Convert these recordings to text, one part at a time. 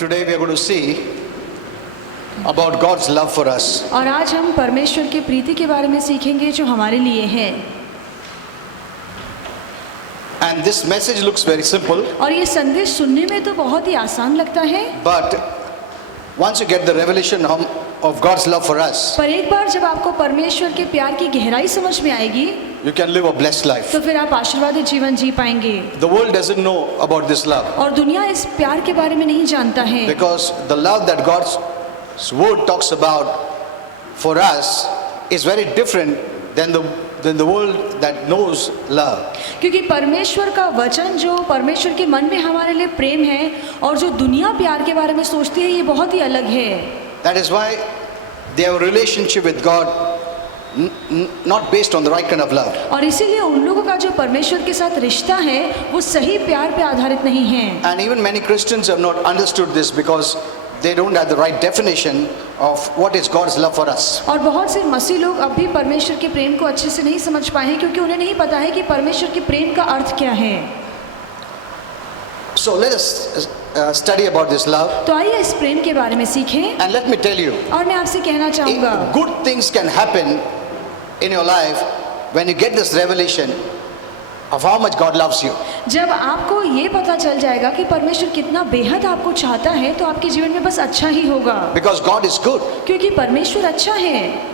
today we are going to see about God's love for us. और आज हम परमेश्वर की प्रीति के बारे में सीखेंगे जो हमारे लिए है। And this message looks very simple, और ये संदेश सुनने में तो बहुत ही आसान लगता है, but once you get the revelation of God's love for us, पर एक बार जब आपको परमेश्वर के प्यार की गहराई समझ में आएगी you can live a blessed life. तो फिर आप आशीर्वादित जीवन जी पाएंगे। The world doesn't know about this love और दुनिया इस प्यार के बारे में नहीं जानता है, because the love that God's word talks about for us is very different than the world that knows love. क्योंकि परमेश्वर का वचन जो परमेश्वर के मन में हमारे लिए प्रेम है और जो दुनिया प्यार के बारे में सोचती है ये बहुत ही अलग है। That is why they have a relationship with God not based on the right kind of love. और इसीलिए उन लोगों का जो परमेश्वर के साथ रिश्ता है वो सही प्यार पे आधारित नहीं है। And even many Christians have not understood this because they don't have the right definition of what is God's love for us. और बहुत से मसीह लोग अब भी परमेश्वर के प्रेम को अच्छे से नहीं समझ पाए हैं क्योंकि उन्हें नहीं पता है कि परमेश्वर के प्रेम का अर्थ क्या है। So let us study about this love. तो आइए इस प्रेम के बारे में सीखें। And let me tell you, और मैं आपसे कहना चाहूँगा good things can happen in your life when you get this revelation of how much God loves you. जब आपको ये पता चल जाएगा कि परमेश्वर कितना बेहद आपको चाहता है तो आपके जीवन में बस अच्छा ही होगा, Because God is good. क्योंकि परमेश्वर अच्छा है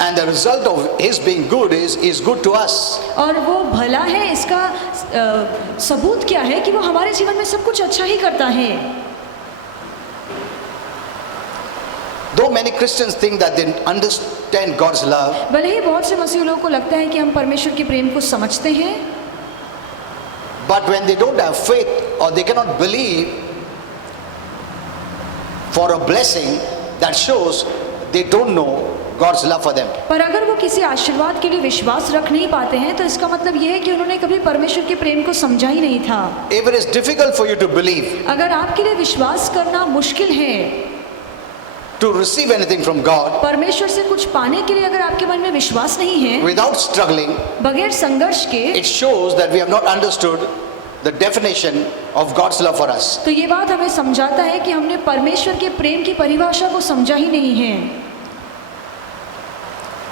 And the result of His being good is good to us. और वो भला है। इसका सबूत क्या है कि वो हमारे जीवन में सब कुछ अच्छा ही करता है। Though many Christians think that they understand God's love, भले ही बहुत से मसीह लोगों को लगता है कि हम परमेश्वर के प्रेम को समझते हैं, but when they don't have faith or they cannot believe for a blessing, that shows they don't know God's love for them. पर अगर वो किसी आशीर्वाद के लिए विश्वास रख नहीं पाते हैं तो इसका मतलब ये है कि उन्होंने कभी परमेश्वर के प्रेम को समझा ही नहीं था। If it is difficult for you to believe, अगर आपके लिए विश्वास करना मुश्किल है, to receive anything from God, परमेश्वर से कुछ पाने के लिए अगर आपके मन में विश्वास नहीं है, without struggling, बगैर संघर्ष के, it shows that we have not understood the definition of God's love for us. तो ये बात हमें समझाता है कि हमने परमेश्वर के प्रेम की परिभाषा को समझा ही नहीं है।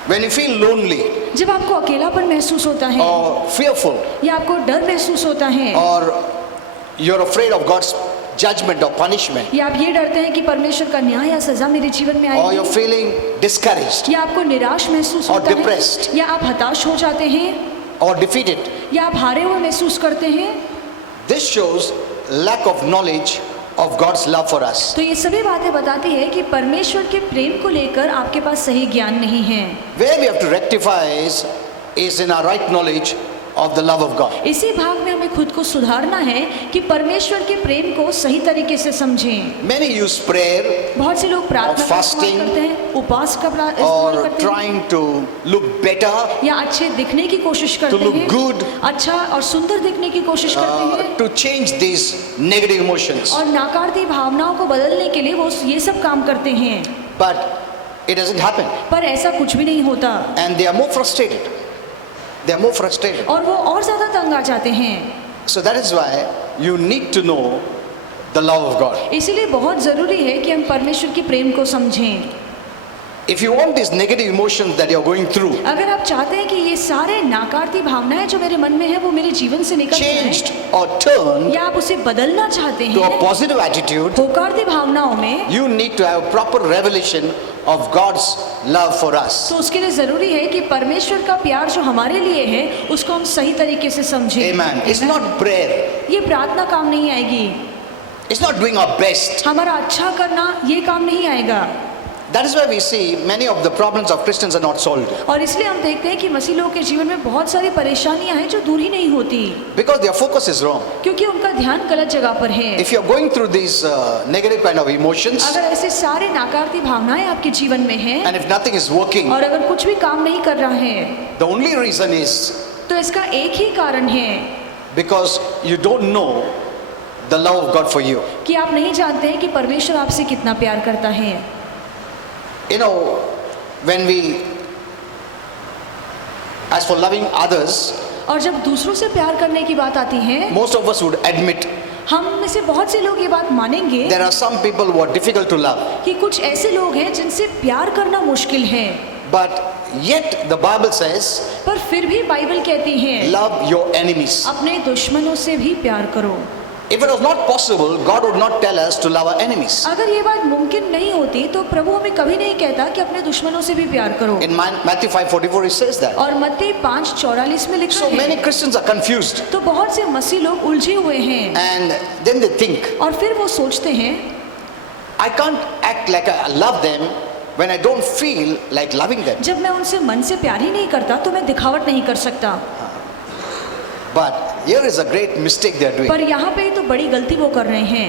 When you feel lonely जब आपको अकेलापन महसूस होता है or fearful या आपको डर महसूस होता है or you're afraid of God's judgment or punishment, या आप ये डरते हैं कि परमेश्वर का न्याय या सजा मेरे जीवन में or you're आएगी, feeling discouraged या आपको निराश महसूस or होता depressed, है, या आप हताश हो जाते हैं, or defeated, या आप हारे हुए महसूस करते हैं, this shows lack of knowledge of God's love for us. तो ये सभी बातें बताती है कि परमेश्वर के प्रेम को लेकर आपके पास सही ज्ञान नहीं है। Where we have to rectify is in our right knowledge of the love of God. इसी भाग में हमें खुद को सुधारना है कि परमेश्वर के प्रेम को सही तरीके से समझें। Many use prayer बहुत से लोग प्रार्थना का इस्तेमाल fasting करते हैं, उपवास का इस्तेमाल or करते हैं, trying to look better, या अच्छे दिखने की कोशिश to करते look हैं, good, अच्छा और सुंदर दिखने की कोशिश करते हैं, to change these negative emotions. और नकारात्मक भावनाओं को बदलने के लिए वो ये सब काम करते हैं, But it doesn't happen. पर ऐसा कुछ भी नहीं होता And they are more frustrated. They are more frustrated. और वो और ज्यादा तंग आ जाते हैं। So that is why you need to know the love of God. इसीलिए बहुत जरूरी है कि हम परमेश्वर के प्रेम को समझें। If you want these negative emotions that you are going through अगर आप चाहते हैं कि ये सारे नकारात्मक भावनाएं जो मेरे मन में है वो मेरे जीवन से निकल changed जाएं, or turned या आप उसे बदलना चाहते to a हैं positive attitude, होकारात्मक भावनाओं में, you need to have proper revelation of God's love for us. तो उसके लिए जरूरी है कि परमेश्वर का प्यार जो हमारे लिए है उसको हम सही तरीके से समझें। Amen. It's not prayer. ये प्रार्थना काम नहीं आएगी, It's not doing our best. हमारा अच्छा करना ये काम नहीं आएगा। That is why we see many of the problems of Christians are not solved. और इसलिए हम देखते हैं कि मसीह लोगों के जीवन में बहुत सारी परेशानियां हैं जो दूर ही नहीं होती, Because their focus is wrong. क्योंकि उनका ध्यान गलत जगह पर है। If you are going through these negative kind of emotions, अगर ऐसे सारे नकारात्मक भावनाएं आपके जीवन में हैं and if nothing is working, और अगर कुछ भी काम नहीं कर रहा है, the only reason is तो इसका एक ही कारण है because you don't know the love of God for you. कि आप नहीं जानते हैं कि परमेश्वर आपसे कितना प्यार करता है। You know, when we, as for loving others, और जब दूसरों से प्यार करने की बात आती है, most of us would admit हम में से बहुत से लोग ये बात मानेंगे there are some people who are difficult to love. कि कुछ ऐसे लोग हैं जिनसे प्यार करना मुश्किल है, But yet the Bible says, पर फिर भी बाइबल कहती है love your enemies. अपने दुश्मनों से भी प्यार करो। If it was not possible, God would not tell us to love our enemies. अगर ये बात मुमकिन नहीं होती तो प्रभु हमें कभी नहीं कहता कि अपने दुश्मनों से भी प्यार करो। In Matthew 5:44 it says that. और मत्ती 5:44 में लिखा So many है। Christians are confused, तो बहुत से मसीह लोग उलझे हुए हैं and then they think, और फिर वो सोचते हैं I can't act like I love them when I don't feel like loving them. जब मैं उनसे मन से प्यार ही नहीं करता तो मैं दिखावट नहीं कर सकता। But here is a great mistake they are doing. पर यहाँ पे तो बड़ी गलती वो कर रहे हैं।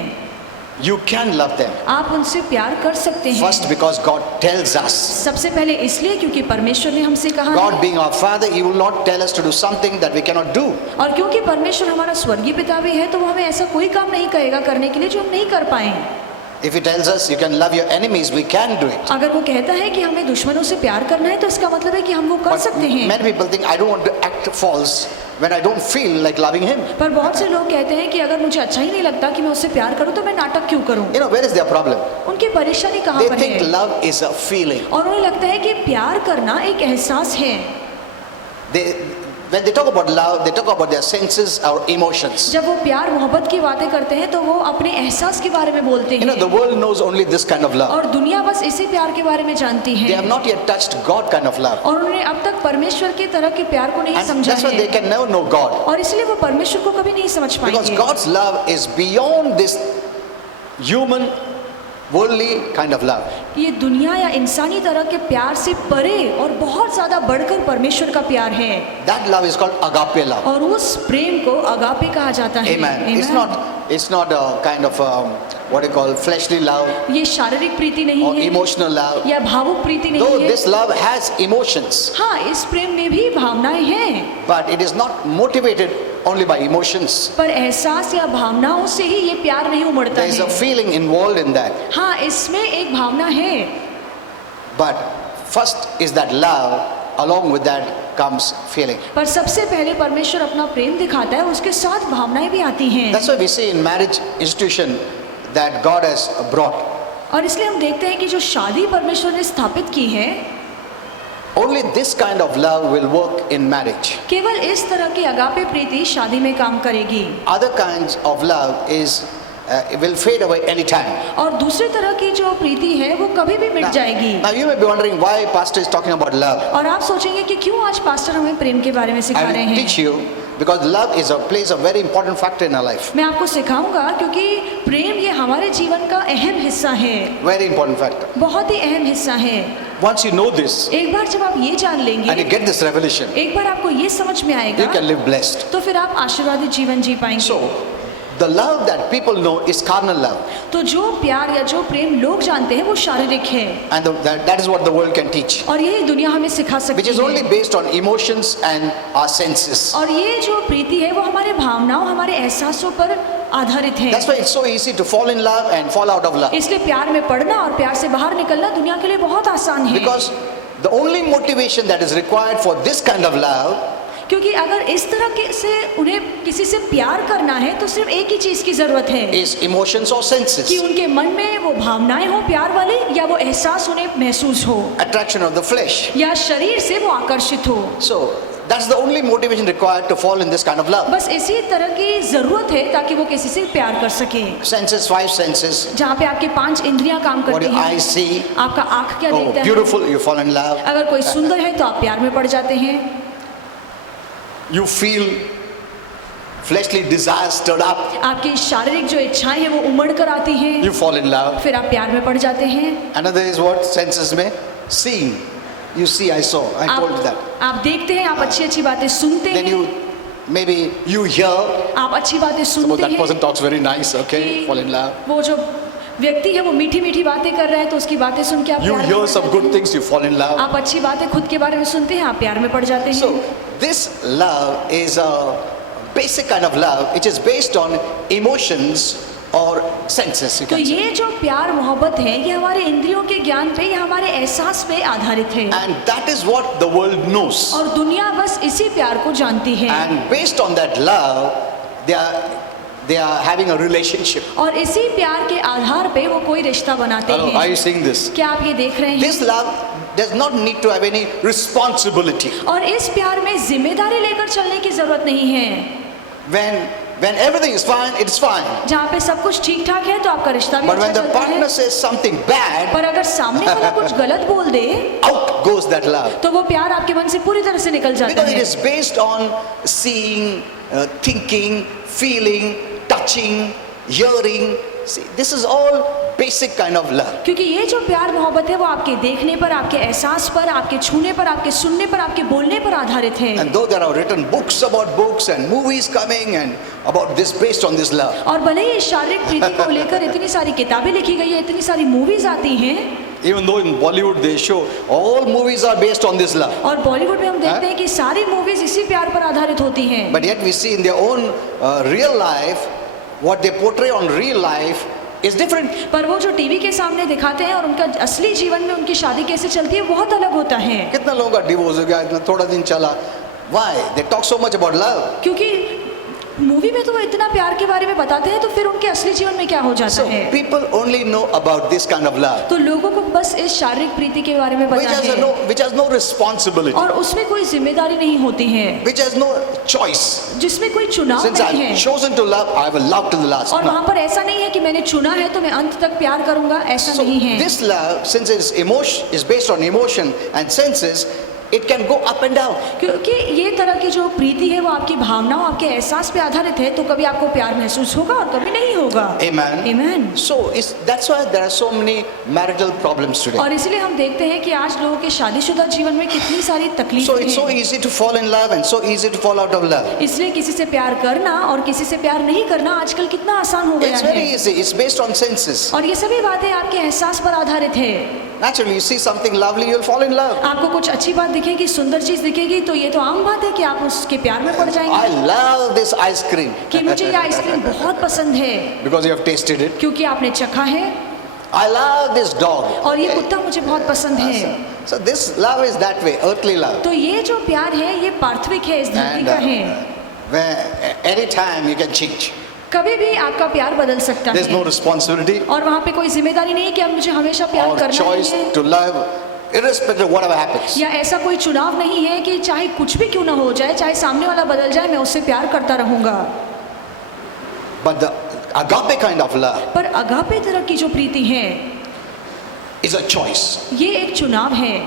You can love them. आप उनसे प्यार कर सकते हैं। First, because God tells us. सबसे पहले इसलिए क्योंकि परमेश्वर ने हमसे कहा God है। being our Father, He will not tell us to do something that we cannot do. और क्योंकि परमेश्वर हमारा स्वर्गीय पिता भी है तो वो हमें ऐसा कोई काम नहीं कहेगा करने के लिए जो हम नहीं कर पाए। If He tells us you can love your enemies, we can do it. अगर वो कहता है कि हमें दुश्मनों से प्यार करना है तो इसका मतलब है कि हम वो कर But सकते हैं। many people think I don't want to act false when I don't feel like loving Him. पर बहुत से लोग कहते हैं कि अगर मुझे अच्छा ही नहीं लगता कि मैं उससे प्यार करूं तो मैं नाटक क्यों करूं। You know, where is their problem? उनकी परेशानी कहाँ They पर think है? love is a feeling. और उन्हें लगता है कि प्यार करना एक एहसास है। When they talk about love, they talk about their senses or emotions. जब वो प्यार मोहब्बत की बातें करते हैं तो वो अपने एहसास के बारे में बोलते You know, the हैं world knows only this kind of love. और दुनिया बस इसी प्यार के बारे में जानती They have है not yet touched God kind of love. और उन्होंने अब तक परमेश्वर के तरह के प्यार को नहीं And समझा that's why they है can never know God. और इसलिए वो परमेश्वर को कभी नहीं समझ Because पाएंगे God's love is beyond this human, worldly kind of love. ये दुनिया या इंसानी तरह के प्यार से परे और बहुत ज्यादा बढ़कर परमेश्वर का प्यार है That love is called agape love. और उस प्रेम को अगापे कहा जाता है। Amen. Amen. It's not a kind of what you call fleshly love ये शारीरिक प्रीति नहीं or है emotional love. या भावुक प्रीति Though नहीं है। this love has emotions, हाँ, इस प्रेम में भी भावनाएं हैं but it is not motivated only by emotions. पर एहसास या भावनाओं से ही ये प्यार नहीं उमड़ता There is a है। feeling involved in that. हाँ, इसमें एक भावना है But first is that love, along with that comes feeling. पर सबसे पहले परमेश्वर अपना प्रेम दिखाता है, उसके साथ भावनाएं भी आती हैं। That's why we see in marriage institution that God has brought. और इसलिए हम देखते हैं कि जो शादी परमेश्वर ने स्थापित की है Only this kind of love will work in marriage. केवल इस तरह की अगापे प्रीति शादी में काम करेगी Other kinds of love will fade away anytime. और दूसरी तरह की जो प्रीति है वो कभी भी मिट जाएगी। Now you may be wondering why pastor is talking about love. और आप सोचेंगे कि क्यों आज पास्टर हमें प्रेम के बारे में सिखा I रहे will हैं। teach you because love plays a very important factor in our life. मैं आपको सिखाऊंगा क्योंकि प्रेम ये हमारे जीवन का अहम हिस्सा है, Very important factor. बहुत ही अहम हिस्सा है। Once you know this एक बार जब आप ये जान and you लेंगे, get this revelation, एक बार आपको ये समझ में you आएगा can live blessed. तो फिर आप आशीर्वादित जीवन जी पाएंगे। So the love that people know is carnal love, तो जो प्यार या जो प्रेम लोग जानते हैं वो शारीरिक है and that is what the world can teach, और यही दुनिया हमें सिखा which सकती is only है। based on emotions and our senses. और ये जो प्रीति है वो हमारे भावनाओं, हमारे एहसासों पर आधारित है। That's why it's so easy to fall in love and fall out of love. इसलिए प्यार में पड़ना और प्यार से बाहर निकलना दुनिया के लिए बहुत आसान है। Because the only motivation that is required for this kind of love क्योंकि अगर इस तरह के से उन्हें किसी से प्यार करना है तो सिर्फ एक ही चीज की जरूरत है is emotions or कि senses, उनके मन में वो भावनाएं हो प्यार वाली या वो एहसास उन्हें महसूस हो attraction of the flesh. या शरीर से वो आकर्षित हो। So that's the only motivation required to fall in this kind of love. बस इसी तरह की जरूरत है ताकि वो किसी से प्यार कर सके। Senses, 5 senses. जहाँ पे आपके 5 इंद्रियां काम What करती your हैं, eyes see, आपका आँख क्या oh देखता है, beautiful, you fall in love. अगर कोई सुंदर है तो आप प्यार में पड़ जाते हैं। You feel fleshly desires stirred up, आपकी शारीरिक जो इच्छाएं हैं वो उमड़ कर आती हैं, you fall in love. फिर आप प्यार में पड़ जाते हैं। Another is what senses में seeing. You see, I saw, I told you that. आप देखते हैं, आप अच्छी अच्छी बातें सुनते Then हैं, maybe you hear, आप अच्छी बातें suppose सुनते that person हैं talks very nice, okay, कि fall in love. वो जो व्यक्ति है वो मीठी मीठी बातें कर रहा है तो उसकी बातें सुन के आप You प्यार में hear पड़ some जाते good हैं। things, you fall in love. आप अच्छी बातें खुद के बारे में सुनते हैं, आप प्यार में पड़ जाते So हैं। this love is a basic kind of love which is based on emotions or senses, you तो can say. ये जो प्यार मोहब्बत है ये हमारे इंद्रियों के ज्ञान पे या हमारे एहसास पे आधारित है And that is what the world knows. और दुनिया बस इसी प्यार को जानती है। And based on that love, they are they are having a relationship. और इसी प्यार के आधार पे वो कोई रिश्ता बनाते Hello, are हैं। you seeing this? क्या आप ये देख रहे हैं? This love does not need to have any responsibility. और इस प्यार में जिम्मेदारी लेकर चलने की जरूरत नहीं है। When everything is fine, it's fine. जहाँ पे सब कुछ ठीक ठाक है तो आपका रिश्ता भी But अच्छा when the चलता है। partner says something bad, पर अगर सामने वाला कुछ गलत बोल दे out goes that love. तो वो प्यार आपके मन से पूरी तरह से निकल जाता Because it है। is based on seeing, thinking, feeling, touching, hearing. See, this is all basic kind of love. क्योंकि ये जो प्यार मोहब्बत है वो आपके देखने पर, आपके एहसास पर, आपके छूने पर, आपके सुनने पर, आपके बोलने पर आधारित है। And though there are written books and movies coming and about this based on this love. और भले ही शारीरिक प्रीति को लेकर इतनी सारी किताबें लिखी गई है, इतनी सारी मूवीज आती हैं, Even though in Bollywood they show all movies are based on this love. और बॉलीवुड में हम देखते हैं कि सारी मूवीज इसी प्यार पर आधारित होती हैं। But yet we see in their own real life, what they portray on real life is different. पर वो जो टीवी के सामने दिखाते हैं और उनका असली जीवन में उनकी शादी कैसे चलती है बहुत अलग होता है। कितना लोगों का डिवोर्स हो गया, इतना थोड़ा दिन चला। Why? They talk so much about love. क्योंकि मूवी में तो वो इतना प्यार के बारे में बताते हैं तो फिर उनके असली जीवन में क्या हो जाता So है। people only know about this kind of love, तो लोगों को बस इस शारीरिक प्रीति के बारे में which पता has है which has no responsibility, और उसमें कोई जिम्मेदारी नहीं होती है, which has no choice. जिसमें कोई चुनाव Since नहीं I've है। chosen to love, I will love till the last. और No. वहाँ पर ऐसा नहीं है कि मैंने चुना है तो मैं अंत तक प्यार करूंगा, ऐसा So नहीं है। this love, since it is based on emotion and senses, it can go up and down. क्योंकि ये तरह की जो प्रीति है वो आपकी भावनाओं, आपके एहसास पे आधारित है, तो कभी आपको प्यार महसूस होगा और कभी नहीं होगा। Amen. Amen. So that's why there are so many marital problems today. और इसलिए हम देखते हैं कि आज लोगों के शादीशुदा जीवन में कितनी सारी So तकलीफें it's so हैं। easy to fall in love and so easy to fall out of love. इसलिए किसी से प्यार करना और किसी से प्यार नहीं करना आजकल कितना आसान हो गया It's very है। easy. It's based on senses. और ये सभी बातें आपके एहसास पर आधारित है। Naturally, you see something lovely, you'll fall in love. आपको कुछ अच्छी बात दिखेगी, सुंदर चीज दिखेगी, तो ये तो आम बात है कि आप उसके प्यार में पड़ I जाएंगे love this ice cream कि मुझे ये आइसक्रीम बहुत पसंद है because you have tasted it. क्योंकि आपने चखा है, I love this dog. और ये कुत्ता मुझे बहुत पसंद है। So this love is that way, earthly love. तो ये जो प्यार है ये पार्थिविक है, इस धरती And का है। where any time you can change. कभी भी आपका प्यार बदल सकता There's no है responsibility और वहाँ पे कोई जिम्मेदारी नहीं है कि अब मुझे हमेशा प्यार or करना choice ही है, to love irrespective of whatever happens. या ऐसा कोई चुनाव नहीं है कि चाहे कुछ भी क्यों ना हो जाए, चाहे सामने वाला बदल जाए, मैं उससे प्यार करता रहूंगा। But the agape kind of love पर अगापे तरह की जो प्रीति है is a choice, ये एक चुनाव है,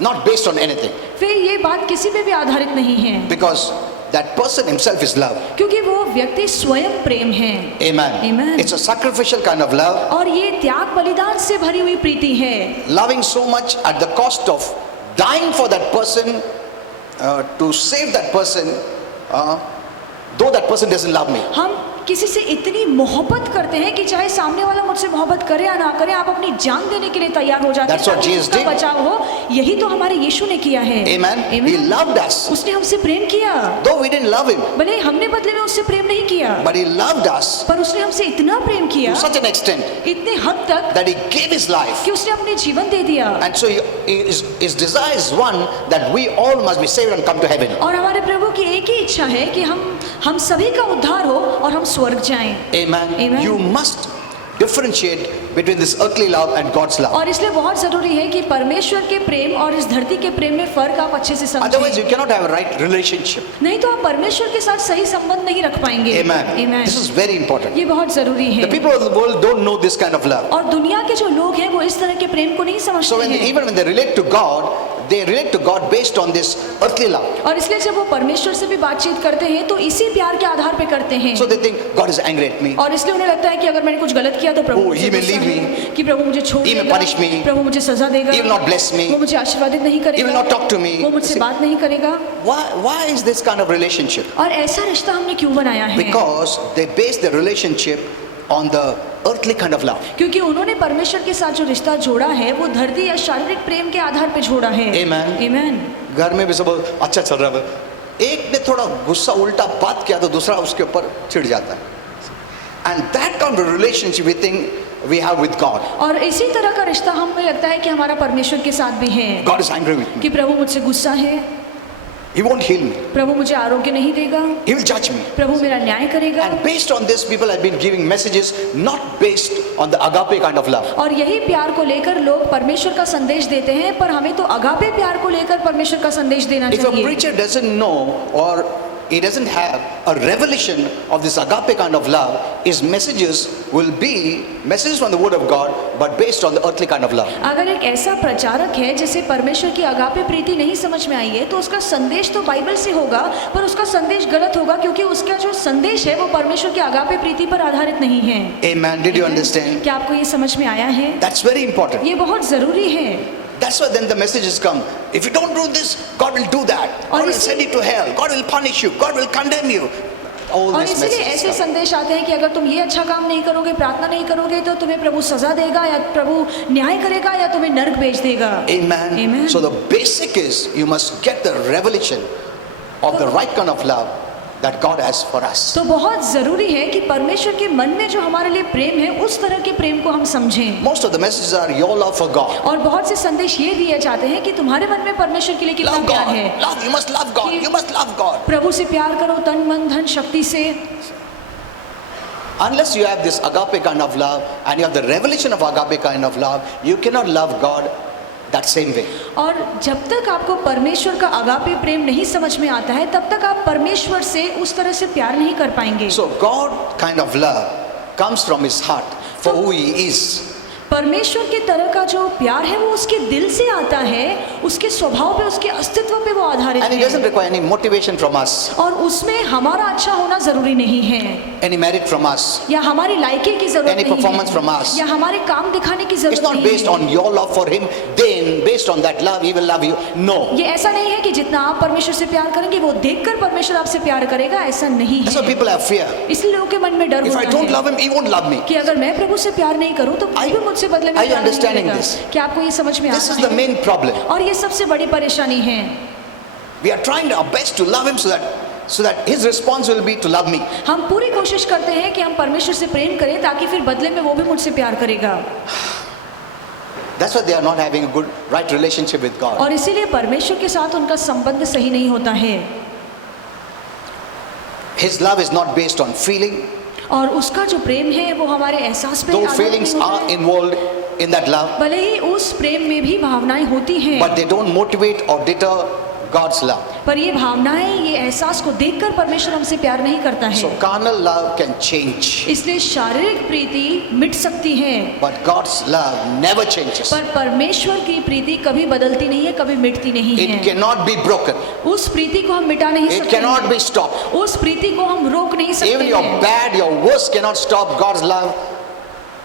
not based on anything. फिर ये बात किसी पे भी आधारित नहीं है, Because that person himself is love. क्योंकि वो व्यक्ति स्वयं प्रेम है। Amen. Amen. It's a sacrificial kind of love, और ये त्याग बलिदान से भरी हुई प्रीति है, loving so much at the cost of dying for that person, to save that person, though that person doesn't love me. हम किसी से इतनी मोहब्बत करते हैं कि चाहे सामने वाला मुझसे मोहब्बत करे या ना करे, आप अपनी जान देने के लिए तैयार हो जाते हैं That's what ताकि Jesus उसका did. बचाव हो। यही तो हमारे यीशु ने किया है। Amen. He Amen. loved us, उसने हमसे प्रेम किया, though we didn't love him, भले हमने बदले में उससे प्रेम नहीं किया, but he loved us पर उसने हमसे इतना प्रेम किया, to such an extent इतने हद तक that he gave his life. कि उसने अपने जीवन दे दिया। And so his desire is one, that we all must be saved and come to heaven. और हमारे प्रभु की एक ही इच्छा है कि हम सभी का उद्धार हो और हम स्वर्ग जाएं। Amen. Amen. You must differentiate between this earthly love and God's love. और इसलिए बहुत जरूरी है कि परमेश्वर के प्रेम और इस धरती के प्रेम में फर्क आप अच्छे से Otherwise, समझें, you cannot have a right relationship. नहीं तो आप परमेश्वर के साथ सही संबंध नहीं रख पाएंगे। Amen. Amen. This is very important. ये बहुत जरूरी The है। people of the world don't know this kind of love. और दुनिया के जो लोग हैं वो इस तरह के प्रेम को नहीं So समझते हैं। even when they relate to God, they relate to God based on this earthly love. और इसलिए जब वो परमेश्वर से भी बातचीत करते हैं तो इसी प्यार के आधार पे करते हैं। So they think God is angry at me. और इसलिए उन्हें लगता है कि अगर मैंने कुछ गलत किया तो प्रभु Oh, मुझसे he may गुस्सा leave है, me. कि प्रभु मुझे छोड़ He may देगा, punish me. प्रभु मुझे सजा देगा, He will not bless me. वो मुझे आशीर्वादित नहीं He will करेगा, not talk to me. वो मुझसे बात नहीं करेगा। Why is this kind of relationship? और ऐसा रिश्ता हमने क्यों बनाया है? Because they base their relationship on the earthly kind of love. क्योंकि उन्होंने परमेश्वर के साथ जो रिश्ता जोड़ा है वो धरती या शारीरिक प्रेम के आधार पे जोड़ा है। Amen. Amen. घर में भी सब अच्छा चल रहा है, एक ने थोड़ा गुस्सा उल्टा बात किया तो दूसरा उसके ऊपर चिढ़ जाता है. And that kind of relationship we think we have with God. और इसी तरह का रिश्ता हमें लगता है कि हमारा परमेश्वर के साथ भी है God is angry with me. कि प्रभु मुझसे गुस्सा है। He won't heal me. प्रभु मुझे आरोग्य नहीं देगा, He will judge me. प्रभु मेरा न्याय करेगा। And based on this, people have been giving messages not based on the agape kind of love. और यही प्यार को लेकर लोग परमेश्वर का संदेश देते हैं, पर हमें तो अगापे प्यार को लेकर परमेश्वर का संदेश देना If a चाहिए। preacher doesn't know or he doesn't have a revelation of this agape kind of love, his messages will be messages from the word of God but based on the earthly kind of love. अगर एक ऐसा प्रचारक है जिसे परमेश्वर की agape प्रीति नहीं समझ में आई है, तो उसका संदेश तो बाइबल से होगा, पर उसका संदेश गलत होगा, क्योंकि उसका जो संदेश है वो परमेश्वर की अगापे प्रीति पर आधारित नहीं है। Amen. Did you understand? क्या आपको ये समझ में आया है? That's very important. ये बहुत जरूरी है। That's why then the messages come. If you don't do this, God will do that. God will send you to hell. God will punish you. God will condemn you. All और these इसीलिए messages ऐसे come. संदेश आते हैं कि अगर तुम ये अच्छा काम नहीं करोगे, प्रार्थना नहीं करोगे, तो तुम्हें प्रभु सजा देगा, या प्रभु न्याय करेगा, या तुम्हें नरक भेज देगा। Amen. Amen. So the basic is you must get the revelation of the right kind of love that God has for us. तो बहुत जरूरी है कि परमेश्वर के मन में जो हमारे लिए प्रेम है, उस तरह के प्रेम को हम समझें। Most of the messages are your love for God. और बहुत से संदेश ये दिए जाते हैं कि तुम्हारे मन में परमेश्वर के लिए कितना Love प्यार God. है। Love. You must love God. You must love God. प्रभु से प्यार करो तन मन धन शक्ति से। Unless you have this agape kind of love and you have the revelation of agape kind of love, you cannot love God that same way. और जब तक आपको परमेश्वर का अगापे प्रेम नहीं समझ में आता है, तब तक आप परमेश्वर से उस तरह से प्यार नहीं कर पाएंगे। So God kind of love comes from his heart for who he is. परमेश्वर के तरह का जो प्यार है वो उसके दिल से आता है, उसके स्वभाव पे, उसके अस्तित्व पे वो आधारित And he doesn't है। require any motivation from us, और उसमें हमारा अच्छा होना जरूरी नहीं है, any merit from us. या हमारी लायकी की जरूरत Any नहीं performance from है, us. या हमारे काम दिखाने की It's जरूरत not नहीं based है। on your love for him, then based on that love he will love you. No. ये ऐसा नहीं है कि जितना आप परमेश्वर से प्यार करेंगे वो देखकर परमेश्वर आपसे प्यार करेगा, ऐसा नहीं That's why है। people have fear. इसलिए लोगों के मन में डर If I don't होता love है him, he won't love me. कि अगर मैं प्रभु से प्यार नहीं करूं तो कोई भी मुझसे बदले में Are you प्यार नहीं understanding करेगा। this? क्या आपको ये समझ में आ This is रहा the है? main problem. और ये सबसे बड़ी परेशानी है। We are trying our best to love him so that his response will be to love me. हम पूरी कोशिश करते हैं कि हम परमेश्वर से प्रेम करें, ताकि फिर बदले में वो भी मुझसे प्यार करेगा। That's why they are not having a good right relationship with God. और इसीलिए परमेश्वर के साथ उनका संबंध सही नहीं होता है। His love is not based on feeling, और उसका जो प्रेम है वो हमारे एहसास पे though आधारित feelings नहीं होता are है। involved in that love, भले ही उस प्रेम में भी भावनाएं होती हैं, but they don't motivate or deter God's love. पर ये भावनाएं, ये एहसास को देखकर परमेश्वर हमसे प्यार नहीं करता So है। carnal love can change, इसलिए शारीरिक प्रीति मिट सकती है, but God's love never changes. पर परमेश्वर की प्रीति कभी बदलती नहीं है, कभी मिटती नहीं It है। cannot be broken. उस प्रीति को हम मिटा नहीं It सकते cannot हैं। be stopped. उस प्रीति को हम रोक नहीं सकते Even your हैं। bad, your worst cannot stop God's love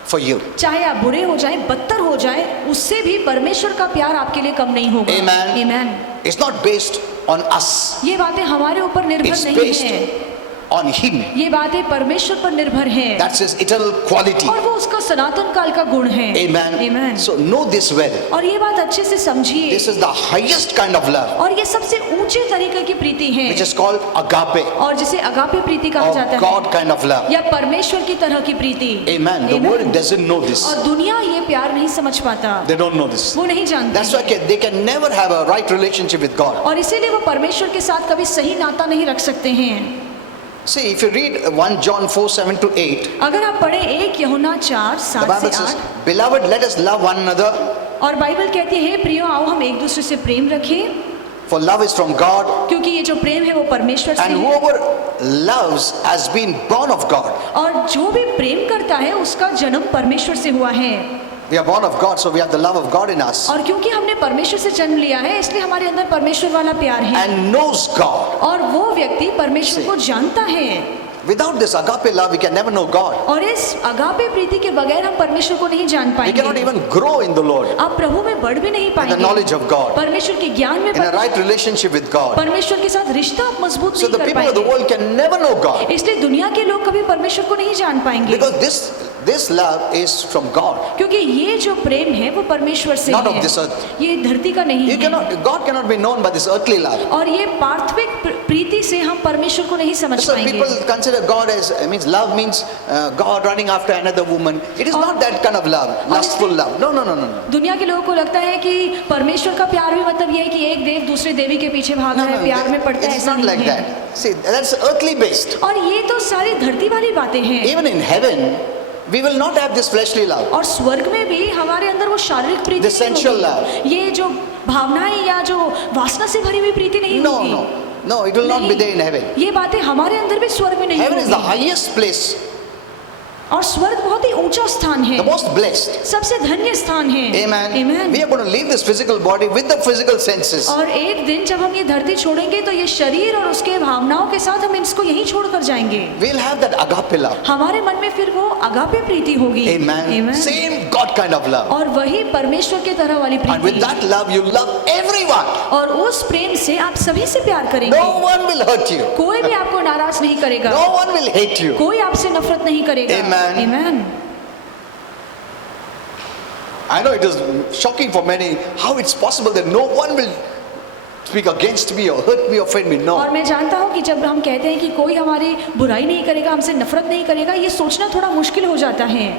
for you. चाहे आप बुरे हो जाएं, बदतर हो जाएं, उससे भी परमेश्वर का प्यार आपके लिए कम नहीं होगा। Amen. Amen. It's not based on us. ये बातें हमारे ऊपर निर्भर It's नहीं based है, on him. ये बातें परमेश्वर पर निर्भर है, That's his eternal quality. और वो उसका सनातन काल का गुण है। Amen. Amen. So know this well. और ये बात अच्छे से समझिए, This is the highest kind of love, और ये सबसे ऊंचे तरीके की प्रीति है, which is called agape, और जिसे अगापे प्रीति कहा or जाता है, God kind of love. या परमेश्वर की तरह की प्रीति। Amen. The Amen. world doesn't know this. और दुनिया ये प्यार नहीं समझ पाता, They don't know this. वो नहीं जानती। That's why they can never have a right relationship with God. और इसीलिए वो परमेश्वर के साथ कभी सही नाता नहीं रख सकते हैं। See, if you read 1 John 4:7-8, अगर आप पढ़े 1 यूहन्ना 4 the 7 Bible से says, 8, "Beloved, let us love one another, और बाइबल कहती है, प्रियो आओ हम एक दूसरे से प्रेम रखें, for love is from God, क्योंकि ये जो प्रेम है वो परमेश्वर से and है, whoever loves has been born of God." और जो भी प्रेम करता है उसका जन्म परमेश्वर से हुआ है। We are born of God, so we have the love of God in us, और क्योंकि हमने परमेश्वर से जन्म लिया है, इसलिए हमारे अंदर परमेश्वर वाला प्यार है, and knows God. और वो व्यक्ति परमेश्वर को जानता है। Without this agape love, we can never know God. और इस अगापे प्रीति के बगैर हम परमेश्वर को नहीं जान We cannot पाएंगे। even grow in the Lord, आप प्रभु में बढ़ भी नहीं in the पाएंगे, knowledge of God, परमेश्वर के ज्ञान में in a right relationship with God. परमेश्वर के साथ रिश्ता आप मजबूत So नहीं the कर people of the पाएंगे। world can never know God, इसलिए दुनिया के लोग कभी परमेश्वर को नहीं जान पाएंगे, because this love is from God, क्योंकि ये जो प्रेम है वो परमेश्वर से not of है, this earth. ये धरती का नहीं You है। cannot, God cannot be known by this earthly love. और ये पार्थिविक प्रीति से हम परमेश्वर को नहीं समझ So पाएंगे। people consider God as, means love means God running after another woman. It is not that kind of love, lustful love. No, no, no, no, no. दुनिया के लोगों को लगता है कि परमेश्वर का प्यार भी मतलब ये है कि एक देव दूसरे देवी के पीछे भाग No, रहा है, प्यार में पड़ता है, it's ऐसा not like नहीं है। that. See, that's earthly based. और ये तो सारी धरती वाली बातें हैं। Even in heaven, we will not have this fleshly love. और स्वर्ग में भी हमारे अंदर वो शारीरिक प्रीति The नहीं sensual होगी। ये जो भावनाएं या जो वासना से भरी हुई प्रीति नहीं No, होगी। no, no, it will not be there in heaven. ये बातें हमारे अंदर भी स्वर्ग में नहीं Heaven is the होगी। highest place, और स्वर्ग बहुत ही ऊंचा स्थान है, the most blessed. सबसे धन्य स्थान है। Amen. Amen. We are going to leave this physical body with the physical senses. और एक दिन जब हम ये धरती छोड़ेंगे तो ये शरीर और उसके भावनाओं के साथ हम इसको यहीं छोड़कर जाएंगे। We'll have that agape love. हमारे मन में फिर वो अगापे प्रीति होगी। Amen. Amen. Same God kind of love. और वही परमेश्वर के तरह वाली And with Preeti. that love, you love everyone. और उस प्रेम से आप सभी से प्यार करेंगे। No one will hurt you. कोई भी आपको नाराज नहीं करेगा, No one will hate you. कोई आपसे नफरत नहीं करेगा। Amen. Amen. I know it is shocking for many how it's possible that no one will speak against me or hurt me or offend me. और No. मैं जानता हूँ कि जब हम कहते हैं कि कोई हमारी बुराई नहीं करेगा, हमसे नफरत नहीं करेगा, ये सोचना थोड़ा मुश्किल हो जाता है।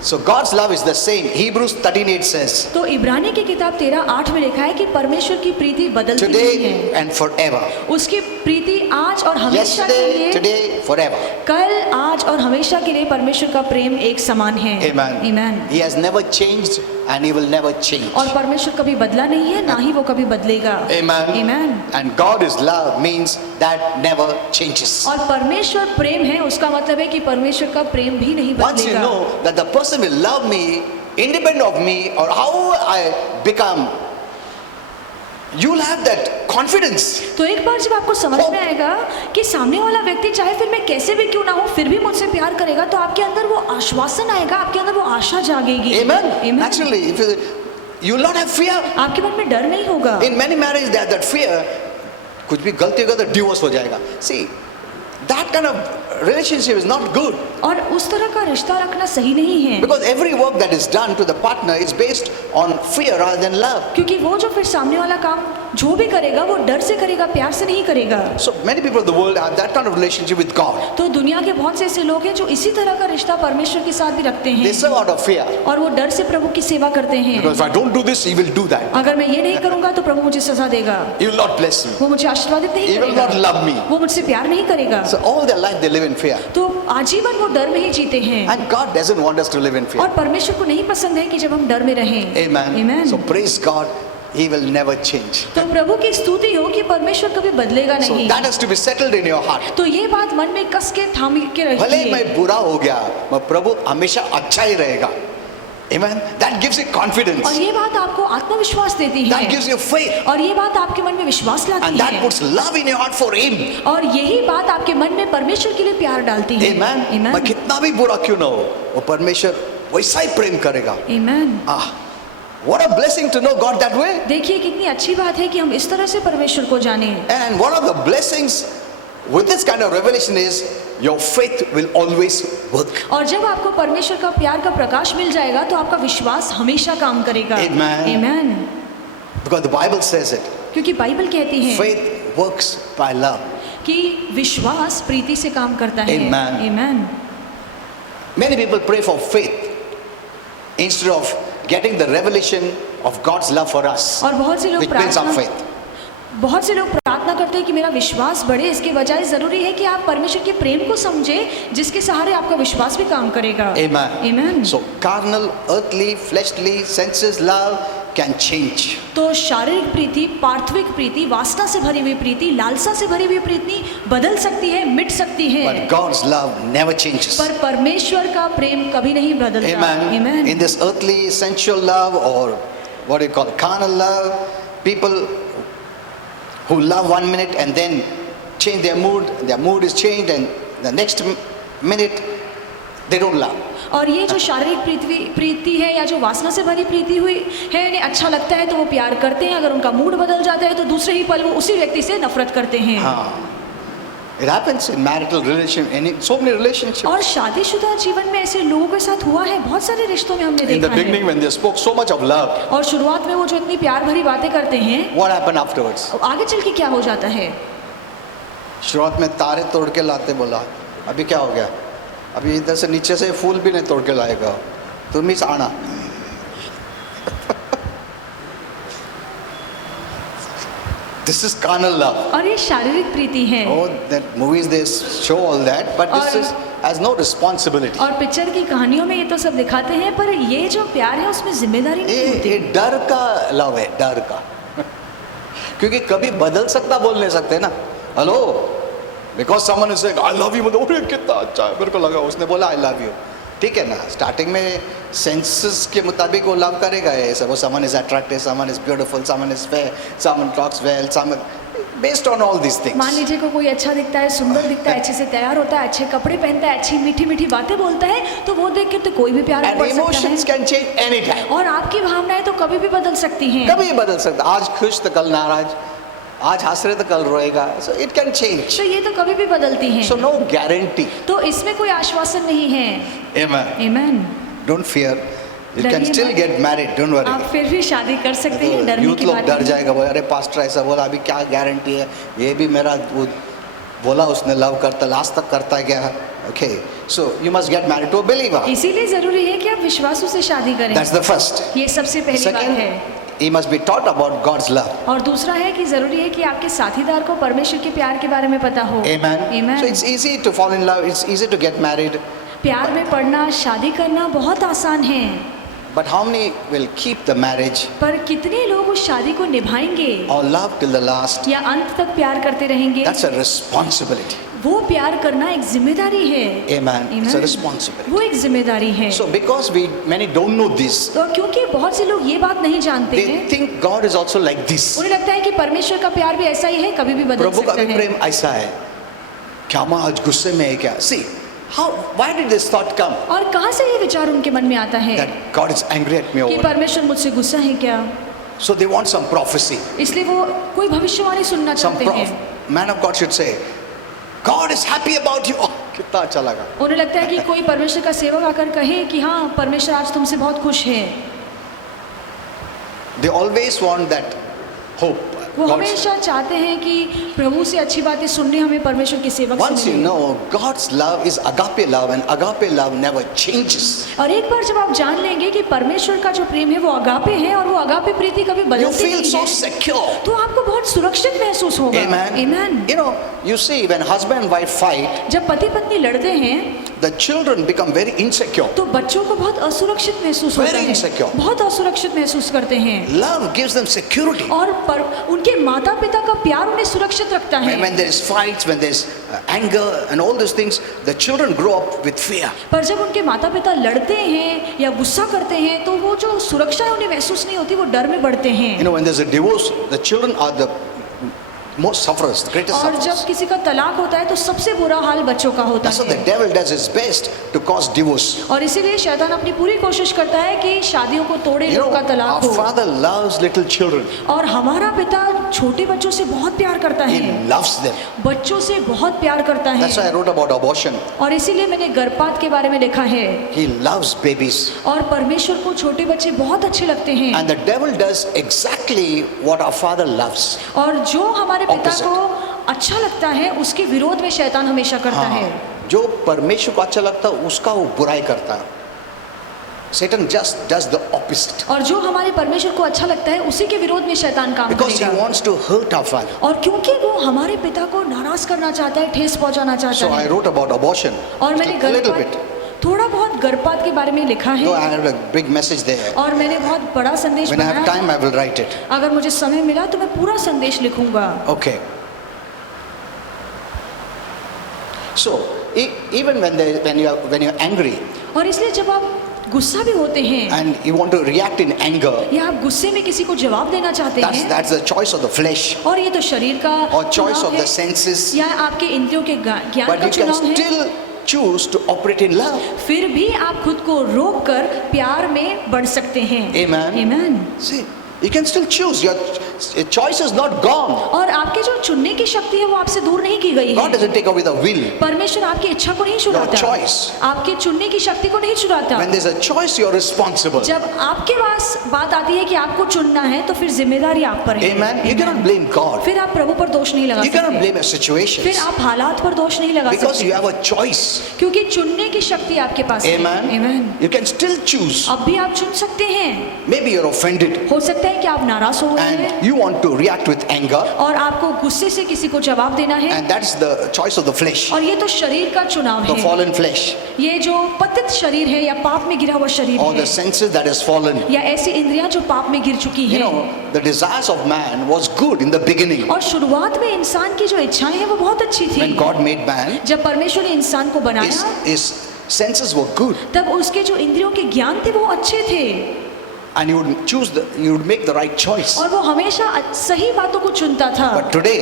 So God's love is the same. Hebrews 13:8 says, तो इब्रानी की किताब 13:8 में लिखा है कि परमेश्वर की प्रीति बदलती नहीं today है। and forever. उसकी प्रीति आज और हमेशा के Yesterday, लिए, today, forever. कल, आज और हमेशा के लिए परमेश्वर का प्रेम एक समान है। Amen. Amen. He has never changed and he will never change. और परमेश्वर कभी बदला नहीं है, ना ही वो कभी बदलेगा। Amen. Amen. And God is love means that never changes. और परमेश्वर प्रेम है, उसका मतलब है कि परमेश्वर का प्रेम भी नहीं Once you बदलेगा। know that the person will love me independent of me or how I become, you'll have that confidence. तो एक बार जब आपको समझ में आएगा कि सामने वाला व्यक्ति चाहे फिर मैं कैसे भी क्यों ना हूँ फिर भी मुझसे प्यार करेगा, तो आपके अंदर वो आश्वासन आएगा, आपके अंदर वो आशा जागेगी। Amen. Amen. Naturally, if you will not have fear. आपके मन में डर नहीं होगा। In many marriages, there that fear. कुछ भी गलती होगा तो डिवोर्स हो जाएगा. See, that kind of relationship is not good. और उस तरह का रिश्ता रखना सही नहीं है, Because every work that is done to the partner is based on fear rather than love. क्योंकि वो जो फिर सामने वाला काम जो भी करेगा वो डर से करेगा, प्यार से नहीं करेगा। So many people of the world have that kind of relationship with God. तो दुनिया के बहुत से ऐसे लोग हैं जो इसी तरह का रिश्ता परमेश्वर के साथ भी रखते They हैं, serve out of fear. और वो डर से प्रभु की सेवा करते हैं। Because if I don't do this, He will do that. अगर मैं ये नहीं करूंगा तो प्रभु मुझे सजा देगा, He will not bless me. वो मुझे आशीर्वादित नहीं He will करेगा, not love me. वो मुझसे प्यार नहीं करेगा। So all their life they live in fear. तो आजीवन वो डर में ही जीते हैं। And God doesn't want us to live in fear. और परमेश्वर को नहीं पसंद है कि जब हम डर में रहें। Amen. Amen. So praise God, He will never change. तो प्रभु की स्तुति हो कि परमेश्वर कभी बदलेगा So नहीं। that has to be settled in your heart. तो ये बात मन में कस के थाम के भले रखिए। मैं बुरा हो गया, मैं प्रभु हमेशा अच्छा ही रहेगा. Amen. That gives you confidence. और ये बात आपको आत्मविश्वास देती That है, gives you faith. और ये बात आपके मन में विश्वास And लाती that है, puts love in your heart for Him. और यही बात आपके मन में परमेश्वर के लिए प्यार डालती है। Amen. Amen. मैं कितना भी बुरा क्यों ना हो, वो परमेश्वर वैसा ही प्रेम करेगा. Amen. What a blessing to know God that way. देखिए कितनी अच्छी बात है कि हम इस तरह से परमेश्वर को जाने। And one of the blessings with this kind of revelation is your faith will always work. और जब आपको परमेश्वर का प्यार का प्रकाश मिल जाएगा तो आपका विश्वास हमेशा काम करेगा। Amen. Amen. Because the Bible says it. क्योंकि बाइबल कहती है Faith works by love. कि विश्वास प्रीति से काम करता है। Amen. Amen. Many people pray for faith instead of getting the revelation of God's love for us, और बहुत से लोग which builds up faith. बहुत से लोग प्रार्थना करते हैं कि मेरा विश्वास बढ़े, इसके बजाय जरूरी है कि आप परमेश्वर के प्रेम को समझे जिसके सहारे आपका विश्वास भी काम करेगा। Amen. Amen. So carnal, earthly, fleshly, senses love can change. तो शारीरिक प्रीति, पार्थिविक प्रीति, वासना से भरी हुई प्रीति, लालसा से भरी हुई प्रीति बदल सकती है, मिट सकती है, But God's love never changes. पर परमेश्वर का प्रेम कभी नहीं बदलता। Amen. Amen. In this earthly, sensual love, or what do you call it, carnal love, people who love 1 minute and then change their mood is changed, and the next minute they don't love. और ये जो शारीरिक प्रीति है या जो वासना से भरी प्रीति हुई है, इन्हें अच्छा लगता है तो वो प्यार करते हैं, अगर उनका मूड बदल जाता है तो दूसरे ही पल वो उसी व्यक्ति से नफरत करते हैं। It happens in marital relationship, in so many relationships. और शादीशुदा जीवन में ऐसे लोगों के साथ हुआ है, बहुत सारे रिश्तों में हमने In the देखा beginning, है। when they spoke so much of love, और शुरुआत में वो जो इतनी प्यार भरी बातें करते हैं, what happened afterwards? आगे चल के क्या हो जाता है? शुरुआत में तारे तोड़ के लाते बोला, अभी क्या हो गया? अभी इधर से नीचे से फूल भी नहीं तोड़ के लाएगा, तुम ही आना। This is carnal love. और ये शारीरिक प्रीति है। Oh, that movies they show all that, but this और- is has no responsibility. और पिक्चर की कहानियों में ये तो सब दिखाते हैं, पर ये जो प्यार है उसमें जिम्मेदारी नहीं होती। ये डर का लव है, डर का। क्योंकि कभी बदल सकता, बोल नहीं सकते ना। Hello, because someone is saying I love you, मतलब कितना अच्छा है, मेरे को लगा उसने बोला आई लव यू, ठीक है ना। स्टार्टिंग में सेंसेस के मुताबिक वो लव करेगा ऐसा, वो someone is attractive, someone is beautiful, someone is fair, someone talks well, someone based on all these things. मान लीजिए को कोई अच्छा दिखता है, सुंदर दिखता है, अच्छे से तैयार होता है, अच्छे कपड़े पहनता है, अच्छी मीठी मीठी बातें बोलता है, तो वो देख के तो कोई भी प्यार एंड पड़ सकता इमोशंस है। Can change any time. और आपकी भावनाएं तो कभी भी बदल सकती हैं। कभी बदल सकता, आज खुश तो कल नाराज, आज हंस रहे तो कल रोएगा, सो इट कैन चेंज। तो ये तो कभी भी बदलती हैं। So no guarantee. तो इसमें कोई आश्वासन नहीं है। Amen. आमीन। Don't fear. You can डरिए still मत। get married. Don't worry. आप फिर भी शादी कर सकते हैं, डरने यूथ की लोग बात डर नहीं। जाएगा, बोले अरे पास्टर ऐसा बोला, अभी क्या गारंटी है? ये भी मेरा वो बोला उसने लव करता, लास्ट तक करता गया। Okay, so you must get married to a believer. इसीलिए जरूरी है कि आप विश्वासों से शादी करें। That's the first. ये सबसे पहली बात Second, है। he must be taught about God's love. और दूसरा है कि जरूरी है कि आपके साथीदार को परमेश्वर के प्यार के बारे में पता हो। Amen. Amen. So it's easy to fall in love. It's easy to get married. प्यार में पड़ना, शादी करना बहुत आसान है, But how many will keep the marriage पर कितने लोग उस शादी को निभाएंगे or love till the last? या अंत तक प्यार करते रहेंगे? That's a responsibility. वो प्यार करना एक जिम्मेदारी है। Amen. It's a Amen. responsibility. वो एक जिम्मेदारी है। So because many don't know this, तो क्योंकि बहुत से लोग ये बात नहीं जानते they हैं, think God is also like this. उन्हें लगता है कि परमेश्वर का प्यार भी ऐसा ही है, कभी भी बदल प्रभु का सकता भी है। प्रेम ऐसा है क्या? माँ आज गुस्से में है क्या? See, why did this thought come? और कहाँ से ये विचार उनके मन में आता है That God is angry at me कि over. परमेश्वर मुझसे गुस्सा है क्या? So they want some prophecy. इसलिए वो कोई भविष्यवाणी सुनना Some चाहते हैं। man of God should say, God is happy about you. Oh, कितना अच्छा लगा. उन्हें लगता है कि कोई परमेश्वर का सेवक आकर कहे कि हाँ परमेश्वर आज तुमसे बहुत खुश है। They always want that hope. वो God's- हमेशा चाहते हैं कि प्रभु से अच्छी बातें सुनने हमें परमेश्वर के सेवक Once से you मिले। know God's love is agape love, and agape love never changes. और एक बार जब आप जान लेंगे कि परमेश्वर का जो प्रेम है वो अगापे है और वो अगापे प्रीति कभी You बदलती feel नहीं so है, secure. तो आपको बहुत सुरक्षित महसूस होगा। Amen. Amen. You know, you see when husband and wife fight, जब पति पत्नी लड़ते हैं the children become very insecure. तो बच्चों को बहुत असुरक्षित महसूस होता Very है, insecure. बहुत असुरक्षित महसूस करते हैं। Love gives them security. और उनके माता पिता का प्यार उन्हें सुरक्षित रखता है। When there is fights, when there is anger and all those things, the children grow up with fear. पर जब उनके माता पिता लड़ते हैं या गुस्सा करते हैं तो वो जो सुरक्षा है उन्हें महसूस नहीं होती, वो डर में बढ़ते हैं। You know, when there's a divorce, the children are the most sufferers, the greatest और जब sufferers. किसी का तलाक होता है तो सबसे बुरा हाल बच्चों का होता That's what the है। devil does his best to cause divorce. और इसीलिए शैतान अपनी पूरी कोशिश करता है कि शादियों को तोड़े, You know, लोग का तलाक our हो। Father loves little children. और हमारा पिता छोटे बच्चों से बहुत प्यार करता He है, loves them. बच्चों से बहुत प्यार करता That's why I है। wrote about abortion. और इसीलिए मैंने गर्भपात के बारे में लिखा है। He loves babies. और परमेश्वर को छोटे बच्चे बहुत अच्छे लगते हैं। And the devil does exactly what our Father loves. और जो हमारे पिता Opposite. को अच्छा लगता है उसके विरोध में शैतान हमेशा करता है। जो परमेश्वर को अच्छा लगता है उसका वो बुराई करता है. Satan just does the opposite. और जो हमारे परमेश्वर को अच्छा लगता है उसी के विरोध में शैतान काम Because he करेगा। wants to hurt our Father. और क्योंकि वो हमारे पिता को नाराज करना चाहता है, ठेस पहुंचाना चाहता So I है। wrote about abortion. और मैंने A little bit. थोड़ा बहुत गर्भपात के बारे में लिखा Though I है have a big message there. और मैंने बहुत बड़ा संदेश When I have बनाया। time, I will write it. अगर मुझे समय मिला तो मैं पूरा संदेश लिखूंगा। Okay. So even when you're angry और इसलिए जब आप गुस्सा भी होते हैं and you want to react in anger, या आप गुस्से में किसी को जवाब देना चाहते हैं, that's the choice of the flesh और ये तो शरीर का or choice चुनाव of the है, senses. या आपके इंद्रियों के ज्ञान But का you can चुनाव है, still choose to operate in love. फिर भी आप खुद को रोक कर प्यार में बढ़ सकते हैं। Amen. Amen. See, you can still choose. Your choice is not gone. और आपके जो चुनने की शक्ति है वो आपसे दूर नहीं की गई God है। doesn't take away the will. परमेश्वर आपकी इच्छा को नहीं छुड़ाता, choice. आपके चुनने की शक्ति को नहीं छुड़ाता। When there's a choice, you're responsible. जब आपके पास बात आती है कि आपको चुनना है तो फिर जिम्मेदारी आप पर है। Amen. You cannot blame God. फिर आप प्रभु पर दोष नहीं लगा You cannot सकते, blame your situations. फिर आप हालात पर दोष नहीं लगा Because you सकते, have a choice. क्योंकि चुनने की शक्ति आपके पास है। Amen. Amen. You can still choose. अब भी आप चुन सकते हैं। Maybe you're offended हो सकता है कि आप नाराज हो गए हैं and you want to react with anger, और आपको गुस्से से किसी को जवाब देना है, and that's the choice of the flesh, और ये तो शरीर का चुनाव the है। fallen flesh, ये जो पतित शरीर है या पाप में गिरा हुआ शरीर or the है, senses that has fallen. या ऐसी इंद्रियां जो पाप में गिर चुकी You है। know, the desires of man was good in the beginning. और शुरुआत में इंसान की जो इच्छाएं हैं वो बहुत अच्छी थी। When God made man, जब परमेश्वर ने इंसान को बनाया his senses were good, तब उसके जो इंद्रियों के ज्ञान थे वो अच्छे थे and you would make the right choice. और वो हमेशा सही बातों को चुनता था। But today,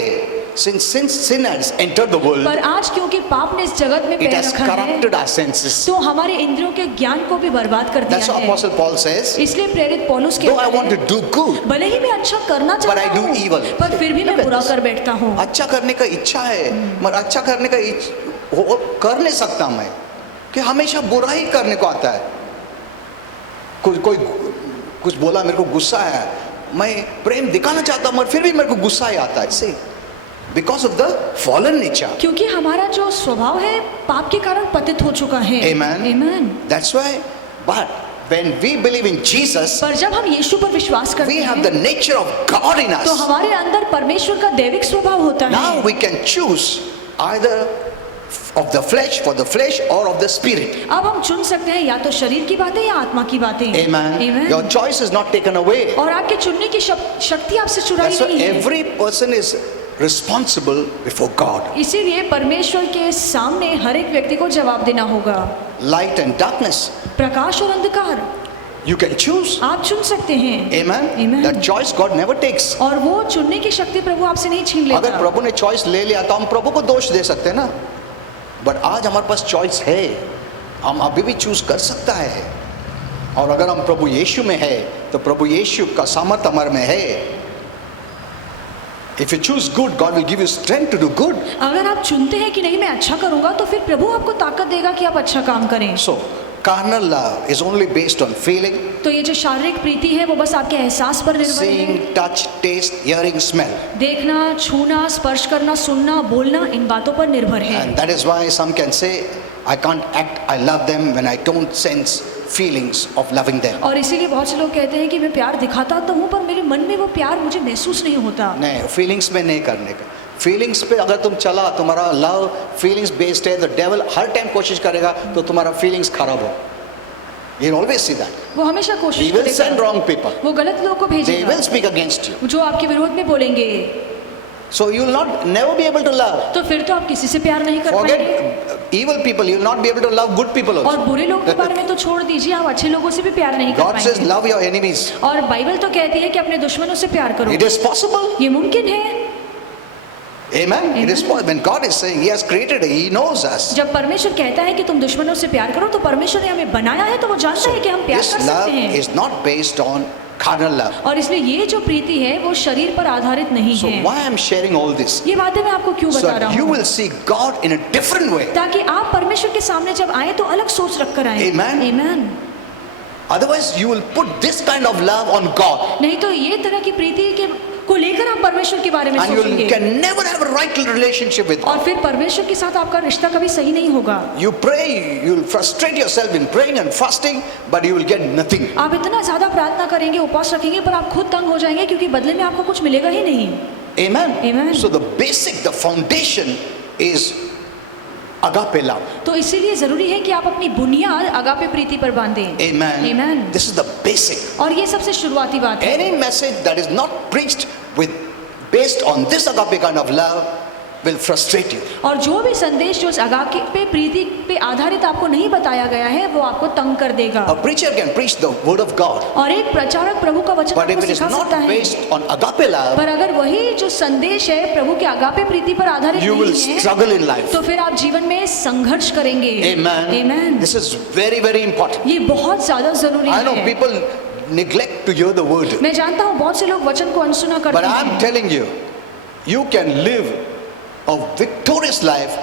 since sin has entered the world, पर आज क्योंकि पाप ने इस जगत में it पैर has रखा है corrupted our senses. तो हमारे इंद्रियों के ज्ञान को भी बर्बाद कर That's दिया what है। Apostle Paul says. इसलिए प्रेरित पौलुस Though I कहता want to है do good, भले ही मैं अच्छा करना but I चाहता do हूँ evil. पर फिर भी मैं Look at बुरा this. कर बैठता हूँ। अच्छा करने का इच्छा है, मगर अच्छा करने का कर नहीं सकता मैं, कि हमेशा बुरा ही करने को आता है। कोई कुछ बोला, मेरे को गुस्सा आया, मैं प्रेम दिखाना चाहता हूँ मगर फिर भी मेरे को गुस्सा ही आता है। See, because of the fallen nature. क्योंकि हमारा जो स्वभाव है पाप के कारण पतित हो चुका है। Amen. Amen. That's why, but when we believe in Jesus, पर जब हम यीशु पर विश्वास करते we have the हैं nature of God in तो us. हमारे अंदर परमेश्वर का दैविक स्वभाव होता Now है। we can choose either of the flesh, for the flesh, or of the spirit. अब हम चुन सकते हैं या तो शरीर की बातें या आत्मा की बातें। Amen. Amen. Your choice is not taken away. और आपके चुनने की शक्ति आपसे चुराई That's why नहीं है। every person is responsible before God. इसीलिए परमेश्वर के सामने हर एक व्यक्ति को जवाब देना होगा। Light and darkness, प्रकाश और अंधकार you can choose. आप चुन सकते हैं। Amen. Amen. That choice God never takes. और वो चुनने की शक्ति प्रभु आपसे नहीं छीन अगर लेता। प्रभु ने चॉइस ले लिया तो हम प्रभु को दोष दे सकते हैं ना, बट आज हमारे पास चॉइस है, हम अभी भी चूज कर सकता है। और अगर हम प्रभु यीशु में है तो प्रभु यीशु का सामर्थ हमारे में है। If you choose good, God will give you strength to do good. अगर आप चुनते हैं कि नहीं मैं अच्छा करूंगा तो फिर प्रभु आपको ताकत देगा कि आप अच्छा काम करें। So, carnal love is only based on feeling, तो ये जो शारीरिक प्रीति है वो बस आपके एहसास पर निर्भर seeing, है। touch, taste, hearing, smell. देखना, छूना, स्पर्श करना, सुनना, बोलना इन बातों पर निर्भर है। And that is why some can say, I can't act, I love them when I don't sense feelings of loving them. और इसीलिए बहुत से लोग कहते हैं कि मैं प्यार दिखाता तो हूँ पर मेरे मन में वो प्यार मुझे महसूस नहीं होता। नहीं, फीलिंग्स में नहीं करने का। फीलिंग्स पे अगर तुम चला, तुम्हारा लव फीलिंग्स बेस्ड है, तो डेविल हर टाइम कोशिश करेगा तो तुम्हारा फीलिंग्स खराब हो। You will always see that. वो हमेशा He कोशिश will send करेगा, wrong people. वो गलत लोगों को They भेजेगा will speak against you. जो आपके विरोध में बोलेंगे। So you will not never be able to love. तो फिर तो आप किसी से प्यार नहीं कर पाएंगे। Forget evil people. You will not be able to love good people और also. बुरे लोगों के बारे में तो छोड़ दीजिए, आप अच्छे लोगों से भी प्यार नहीं कर God says पाएंगे। love your enemies. और बाइबल तो कहती है कि अपने दुश्मनों से प्यार करो। It is possible. ये मुमकिन है। Amen. It is Amen. possible. When God is saying He has created, He knows us. जब परमेश्वर कहता है कि तुम दुश्मनों से प्यार करो तो परमेश्वर ने हमें बनाया है तो वो जानता है कि हम प्यार This कर love सकते हैं। is not based on carnal love. और इसलिए ये जो प्रीति है वो शरीर पर आधारित नहीं So है। why I am sharing all this? ये बातें मैं आपको क्यों So बता that रहा you हूँ? will see God in a different way. ताकि आप परमेश्वर के सामने जब आए तो अलग सोच रख कर आए। Amen. Amen. Otherwise, you will put this kind of love on God, नहीं तो ये तरह की प्रीति के को लेकर आप परमेश्वर के बारे में and you सोचेंगे can never have a right relationship with और God. फिर परमेश्वर के साथ आपका रिश्ता कभी सही नहीं होगा। You pray, you will frustrate yourself in praying and fasting, but you will get nothing. आप इतना ज्यादा प्रार्थना करेंगे, उपवास रखेंगे, पर आप खुद तंग हो जाएंगे क्योंकि बदले में आपको कुछ मिलेगा ही नहीं। Amen. Amen. So the basic, the foundation is agape love. तो इसीलिए जरूरी है कि आप अपनी बुनियाद अगापे प्रीति पर बांधें। Amen. Amen. This is the basic. और ये सबसे शुरुआती बात है। Any message that is not preached based on this agape kind of love will frustrate you. और जो भी संदेश जो अगापे प्रीति पे आधारित आपको नहीं बताया गया है वो आपको तंग कर देगा। A preacher can preach the word of God, और एक प्रचारक प्रभु का वचन but if आपको it is सिखा not सकता है, based on agape love, पर अगर वही जो संदेश है प्रभु के अगापे प्रीति पर आधारित you will नहीं है struggle in life. तो फिर आप जीवन में संघर्ष करेंगे। Amen. Amen. This is very, very important. ये बहुत ज्यादा जरूरी I know है। people neglect to hear the word, मैं जानता हूँ बहुत से लोग वचन को अनसुना करते but I am हैं, telling you, you can live a victorious life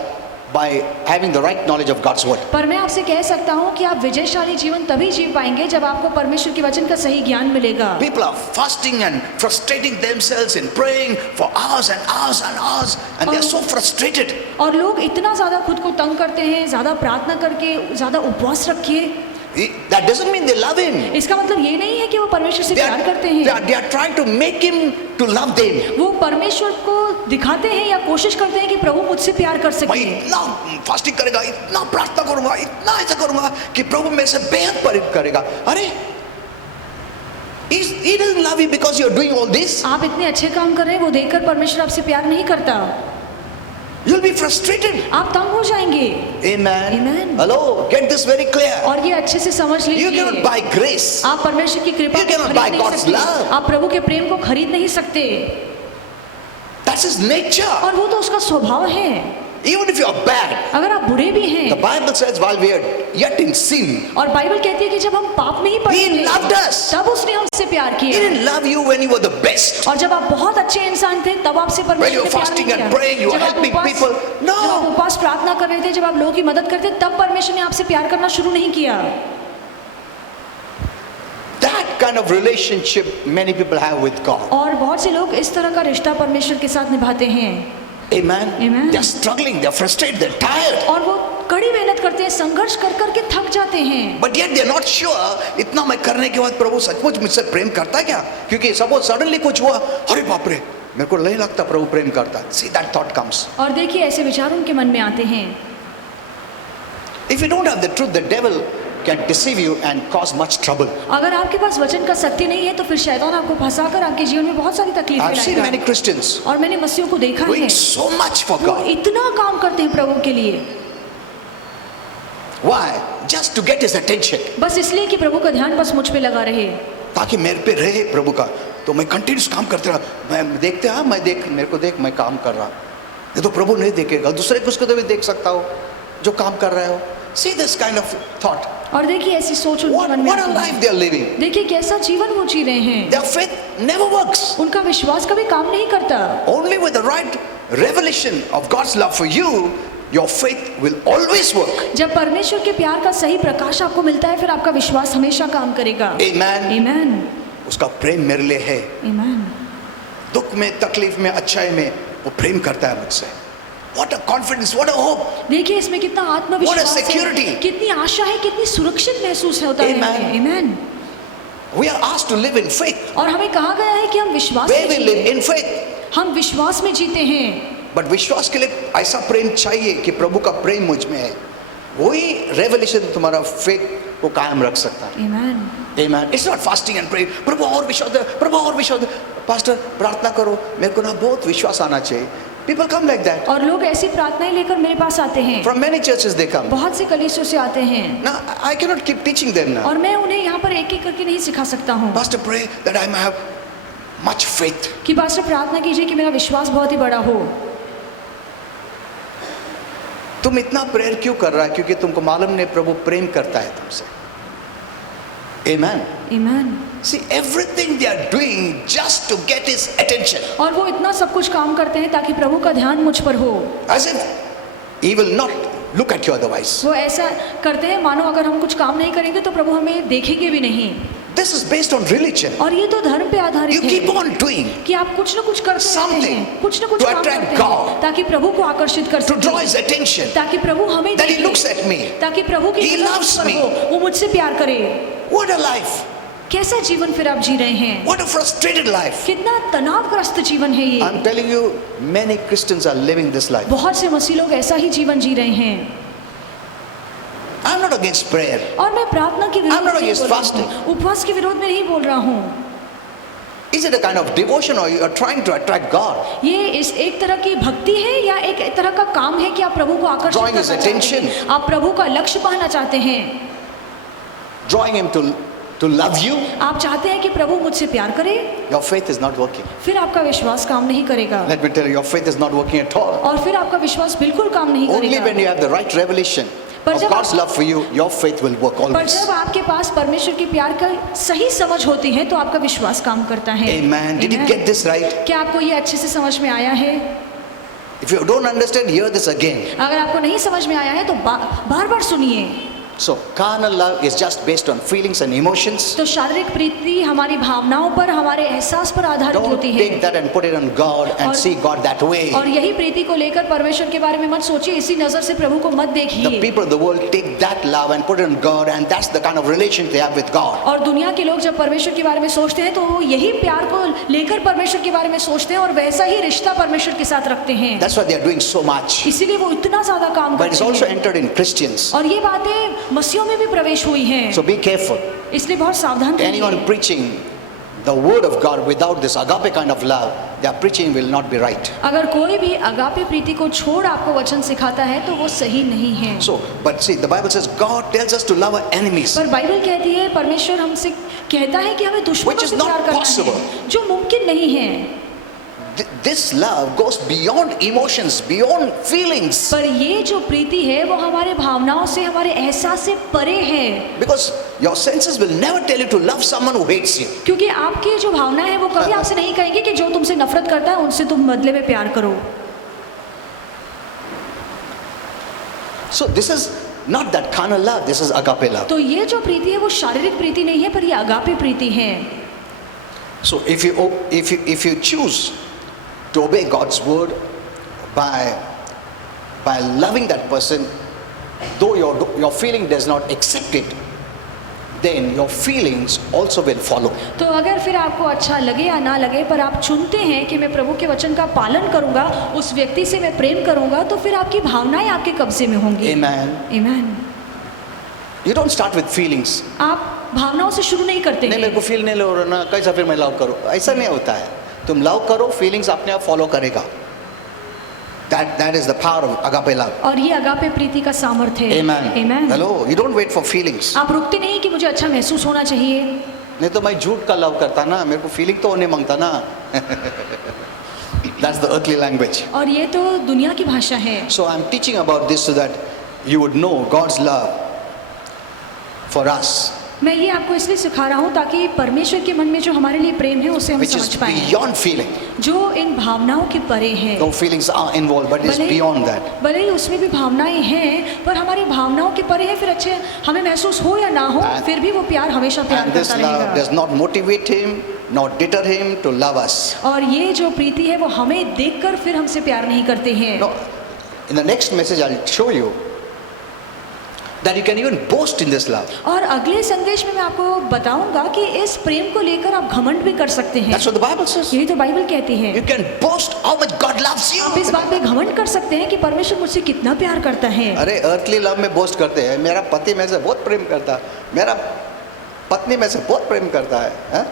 by having the right knowledge of God's word. पर मैं आपसे कह सकता हूँ कि आप विजयशाली जीवन तभी जी पाएंगे जब आपको परमेश्वर के वचन का सही ज्ञान मिलेगा। People are fasting and frustrating themselves in praying for hours and hours and hours, and they are so frustrated. और लोग इतना ज़्यादा खुद को तंग करते हैं, ज़्यादा प्रार्थना करके, ज़्यादा उपवास रखिए। That doesn't mean they love him. इसका मतलब ये नहीं है कि वो परमेश्वर से They प्यार करते are, हैं। they are trying to make him to love them. वो परमेश्वर को दिखाते हैं या कोशिश करते हैं कि प्रभु मुझसे प्यार कर मैं सके। इतना फास्टिंग करेगा, इतना प्रार्थना करूंगा, इतना ऐसा करूंगा कि प्रभु मेरे से बेहद प्रेम करेगा। अरे he doesn't love you because you are doing all this. आप इतने अच्छे काम कर रहे हैं, वो देखकर परमेश्वर आपसे प्यार नहीं करता। You'll be frustrated. आप तंग हो जाएंगे। Amen. Amen. Hello, get this very clear. और ये अच्छे से समझ You लीजिए। cannot buy grace. आप परमेश्वर की कृपा You को cannot खरीद buy नहीं God's सकते। love. आप प्रभु के प्रेम को खरीद नहीं सकते। That's his nature. और वो तो उसका स्वभाव है। Even if you are bad, अगर आप बुरे भी the हैं, Bible says while we are yet in sin, और बाइबल कहती है कि जब हम पाप में ही पड़े He थे, loved us. तब उसने हमसे प्यार He किया। didn't love you when you were the best. और जब आप बहुत अच्छे इंसान थे, तब आपसे When परमेश्वर you ने were प्यार fasting नहीं and किया। praying, you were जब आप helping उपवास- people. No. जब आप उपवास प्रार्थना कर रहे थे, जब आप लोगों की मदद करते, तब परमेश्वर ने आपसे प्यार करना शुरू नहीं किया। That kind of relationship many people have with God. और बहुत से लोग इस तरह का रिश्ता परमेश्वर के साथ निभाते हैं। Amen. Amen. They're struggling, they're frustrated, they're tired. और वो कड़ी मेहनत करते हैं, संघर्ष कर करके थक जाते हैं। But yet they're not sure, इतना मैं करने के बाद प्रभु सचमुच मुझसे प्रेम करता है क्या? क्योंकि सपोज सडनली कुछ हुआ, अरे बाप रे, मेरे को नहीं लगता प्रभु प्रेम करता। See, that thought comes. और देखिए ऐसे विचार उनके मन में आते हैं। If you don't have the truth, the devil can deceive you and cause much trouble. अगर आपके पास वचन का सत्य नहीं है तो फिर शैतान आपको फंसाकर आपके जीवन में बहुत सारी तकलीफें I've seen many लाएगा। Christians और मैंने मसीहों को देखा है, doing so much for वो God. इतना काम करते हैं प्रभु के लिए, Why? Just to get his attention. बस इसलिए कि प्रभु का ध्यान बस मुझ पे लगा रहे। ताकि मेरे पे रहे प्रभु का, तो मैं कंटिन्यूस काम करते रहा। मैं देखते हाँ, मैं देख, मेरे को देख, मैं काम कर रहा। ये तो प्रभु नहीं देखेगा, दूसरे को उसको तो भी देख सकता हो जो काम कर रहे हो। See this kind of thought. और देखिए ऐसी सोच उनके मन में What a आती life है। they are living. देखिए कैसा जीवन वो जी रहे हैं। Their faith never works. उनका विश्वास कभी काम नहीं करता। Only with the right revelation of God's love for you, your faith will always work. जब परमेश्वर के प्यार का सही प्रकाश आपको मिलता है, फिर आपका विश्वास हमेशा काम करेगा। Amen. आमीन। उसका प्रेम मेरे लिए है। आमीन। दुख में, तकलीफ में, अच्छाई में वो प्रेम करता है मुझसे। What a confidence, what a hope. देखिए इसमें कितना आत्मविश्वास What a security. है, कितनी आशा है, कितनी सुरक्षित महसूस होता है। Amen. आमीन। We are asked to live in faith. और हमें कहा गया है कि हम विश्वास Where में we live जीते। in faith. हम विश्वास में जीते हैं। बट विश्वास के लिए ऐसा प्रेम चाहिए कि प्रभु का प्रेम मुझ में है। वही रेवलेशन तुम्हारा फेथ को कायम रख सकता है। आमीन। Amen. It's not fasting and praying. प्रभु और विश्वास दे, प्रभु और विश्वास दे। पास्टर प्रार्थना करो, मेरे को ना बहुत विश्वास आना चाहिए। People come like that. और लोग ऐसी प्रार्थनाएं लेकर मेरे पास आते हैं। From many churches they come. बहुत से कलीसियों से आते हैं। Now I cannot keep teaching them now. और मैं उन्हें यहाँ पर एक एक करके नहीं सिखा सकता हूँ Pastor, pray that I may have much faith. कि पास्टर प्रार्थना कीजिए कि मेरा विश्वास बहुत ही बड़ा हो। तुम इतना प्रेयर क्यों कर रहा है? क्योंकि तुमको मालूम नहीं प्रभु प्रेम करता है तुमसे। Amen. आमीन। See, everything they are doing just to get his attention. और वो इतना सब कुछ काम करते हैं ताकि प्रभु का ध्यान मुझ पर हो। As if he will not look at you otherwise. वो ऐसा करते हैं मानो अगर हम कुछ काम नहीं करेंगे तो प्रभु हमें देखेंगे भी नहीं। This is based on religion. और ये तो धर्म पे You आधारित keep है on doing कि आप कुछ ना कुछ करते रहते something हैं, कुछ ना कुछ to काम attract करते God. हैं ताकि प्रभु को आकर्षित कर to draw सके, his attention. ताकि प्रभु हमें That he देखे, looks at me. ताकि प्रभु की He नजर loves मुझ पर me. हो, वो मुझसे प्यार करे। What a life! कैसा जीवन फिर आप जी रहे हैं? What a frustrated life! कितना तनावग्रस्त जीवन है ये। I'm telling you, many Christians are living this life. बहुत से मसीह लोग ऐसा ही जीवन जी रहे हैं। I'm not against prayer. और मैं प्रार्थना के विरोध I'm not में नहीं against बोल रहा fasting. हूँ, उपवास के विरोध में नहीं बोल रहा हूँ। Is it a kind of devotion or you are trying to attract God? ये इस एक तरह की भक्ति है या एक तरह का काम है कि आप प्रभु को आकर्षित Drawing his करना चाहते attention. हैं, आप प्रभु का लक्ष्य पाना चाहते हैं, Drawing him to love you? आप चाहते हैं कि प्रभु मुझसे प्यार करे, Your faith is not working. फिर आपका विश्वास काम नहीं करेगा। Let me tell you, your faith is not working at all. और फिर आपका विश्वास बिल्कुल काम नहीं Only करेगा। when you have the right revelation पर of जब God's love for you, your faith will work पर always. जब आपके पास परमेश्वर के प्यार का सही समझ होती है तो आपका विश्वास काम करता है। Amen. Did you Amen. get this right? क्या आपको ये अच्छे से समझ में आया है? If you don't understand, hear this again. अगर आपको नहीं समझ में आया है तो बार बार सुनिए। So, carnal love is just based on feelings and emotions. तो शारीरिक प्रीति हमारी भावनाओं पर, हमारे एहसास पर आधारित Don't होती है। take that and put it on God and और- see God that way. और यही प्रीति को लेकर परमेश्वर के बारे में मत सोचिए, इसी नजर से प्रभु को मत The देखिए। people of the world take that love and put it on God, and that's the kind of relation they have with God. और दुनिया के लोग जब परमेश्वर के बारे में सोचते हैं तो वो यही प्यार को लेकर परमेश्वर के बारे में सोचते हैं और वैसा ही रिश्ता परमेश्वर के साथ रखते हैं। That's why they are doing so much. इसीलिए वो इतना ज्यादा काम But it's करते also हैं। entered in Christians. और ये बातें मसीहों में भी प्रवेश हुई हैं। So be careful. इसलिए बहुत सावधान Anyone रहिए। preaching the word of God without this agape kind of love, their preaching will not be right. अगर कोई भी अगापे प्रीति को छोड़ आपको वचन सिखाता है तो वो सही नहीं है। So, but see, the Bible says God tells us to love our enemies. पर बाइबल कहती है, परमेश्वर हमसे कहता है कि हमें दुश्मनों Which is से not प्यार करना possible. है, जो मुमकिन नहीं है। This love goes beyond emotions, beyond feelings. पर ये जो प्रीति है वो हमारे भावनाओं से, हमारे एहसास से परे है। Because your senses will never tell you to love someone who hates you. क्योंकि आपकी जो भावना है वो कभी आपसे नहीं कहेंगे कि जो तुमसे नफरत करता है उनसे तुम बदले में प्यार करो। So this is not that carnal love, this is agape love. तो ये जो प्रीति है वो शारीरिक प्रीति नहीं है, पर ये अगापे प्रीति है। So if you choose to obey God's word by loving that person, though your feeling does not accept it, then your feelings also will follow. तो अगर फिर आपको अच्छा लगे या ना लगे, पर आप चुनते हैं कि मैं प्रभु के वचन का पालन करूंगा, उस व्यक्ति से मैं प्रेम करूंगा, तो फिर आपकी भावनाएं आपके कब्जे में होंगी। Amen. Amen. You don't start with feelings. आप भावनाओं से शुरू नहीं करते नहीं, मेरे को हैं। फील नहीं हो रहा ना, कैसा फिर मैं लव करूं? ऐसा नहीं होता है। तुम लव करो, फीलिंग्स अपने आप फॉलो करेगा। That is the power of agape love. और ये अगापे प्रीति का सामर्थ्य है। Amen. Amen. Hello, you don't wait for feelings. आप रुकते नहीं कि मुझे अच्छा महसूस होना चाहिए। नहीं तो मैं झूठ का लव करता ना, मेरे को फीलिंग तो होने मांगता ना। That's the earthly language. और ये तो दुनिया की भाषा है। So I'm teaching about this so that you would know God's love for us, मैं ये आपको इसलिए सिखा रहा हूँ ताकि परमेश्वर के मन में जो हमारे लिए प्रेम है उसे हम which is समझ पाएं, beyond feeling. जो इन भावनाओं के परे है। No feelings are involved, but it's beyond that. भले ही उसमें भी भावनाएं हैं, पर हमारी भावनाओं के परे है। फिर अच्छे हमें महसूस हो या ना हो, And- फिर भी वो प्यार हमेशा प्यार And this करता love रहेगा। does not motivate him, not deter him to love us. और ये जो प्रीति है वो हमें देखकर फिर हमसे प्यार नहीं करते हैं। No, in the next message I'll show you that you can even boast in this love. और अगले संदेश में मैं आपको बताऊंगा कि इस प्रेम को लेकर आप घमंड भी कर सकते हैं। That's what the Bible says. यही तो बाइबल कहती है। You can boast how much God loves आप इस you. बात पे घमंड कर सकते हैं कि परमेश्वर मुझसे कितना प्यार करता है। अरे earthly love में boast करते हैं, मेरा पति में से बहुत प्रेम करता है, मेरा पत्नी में से बहुत प्रेम करता है, हाँ?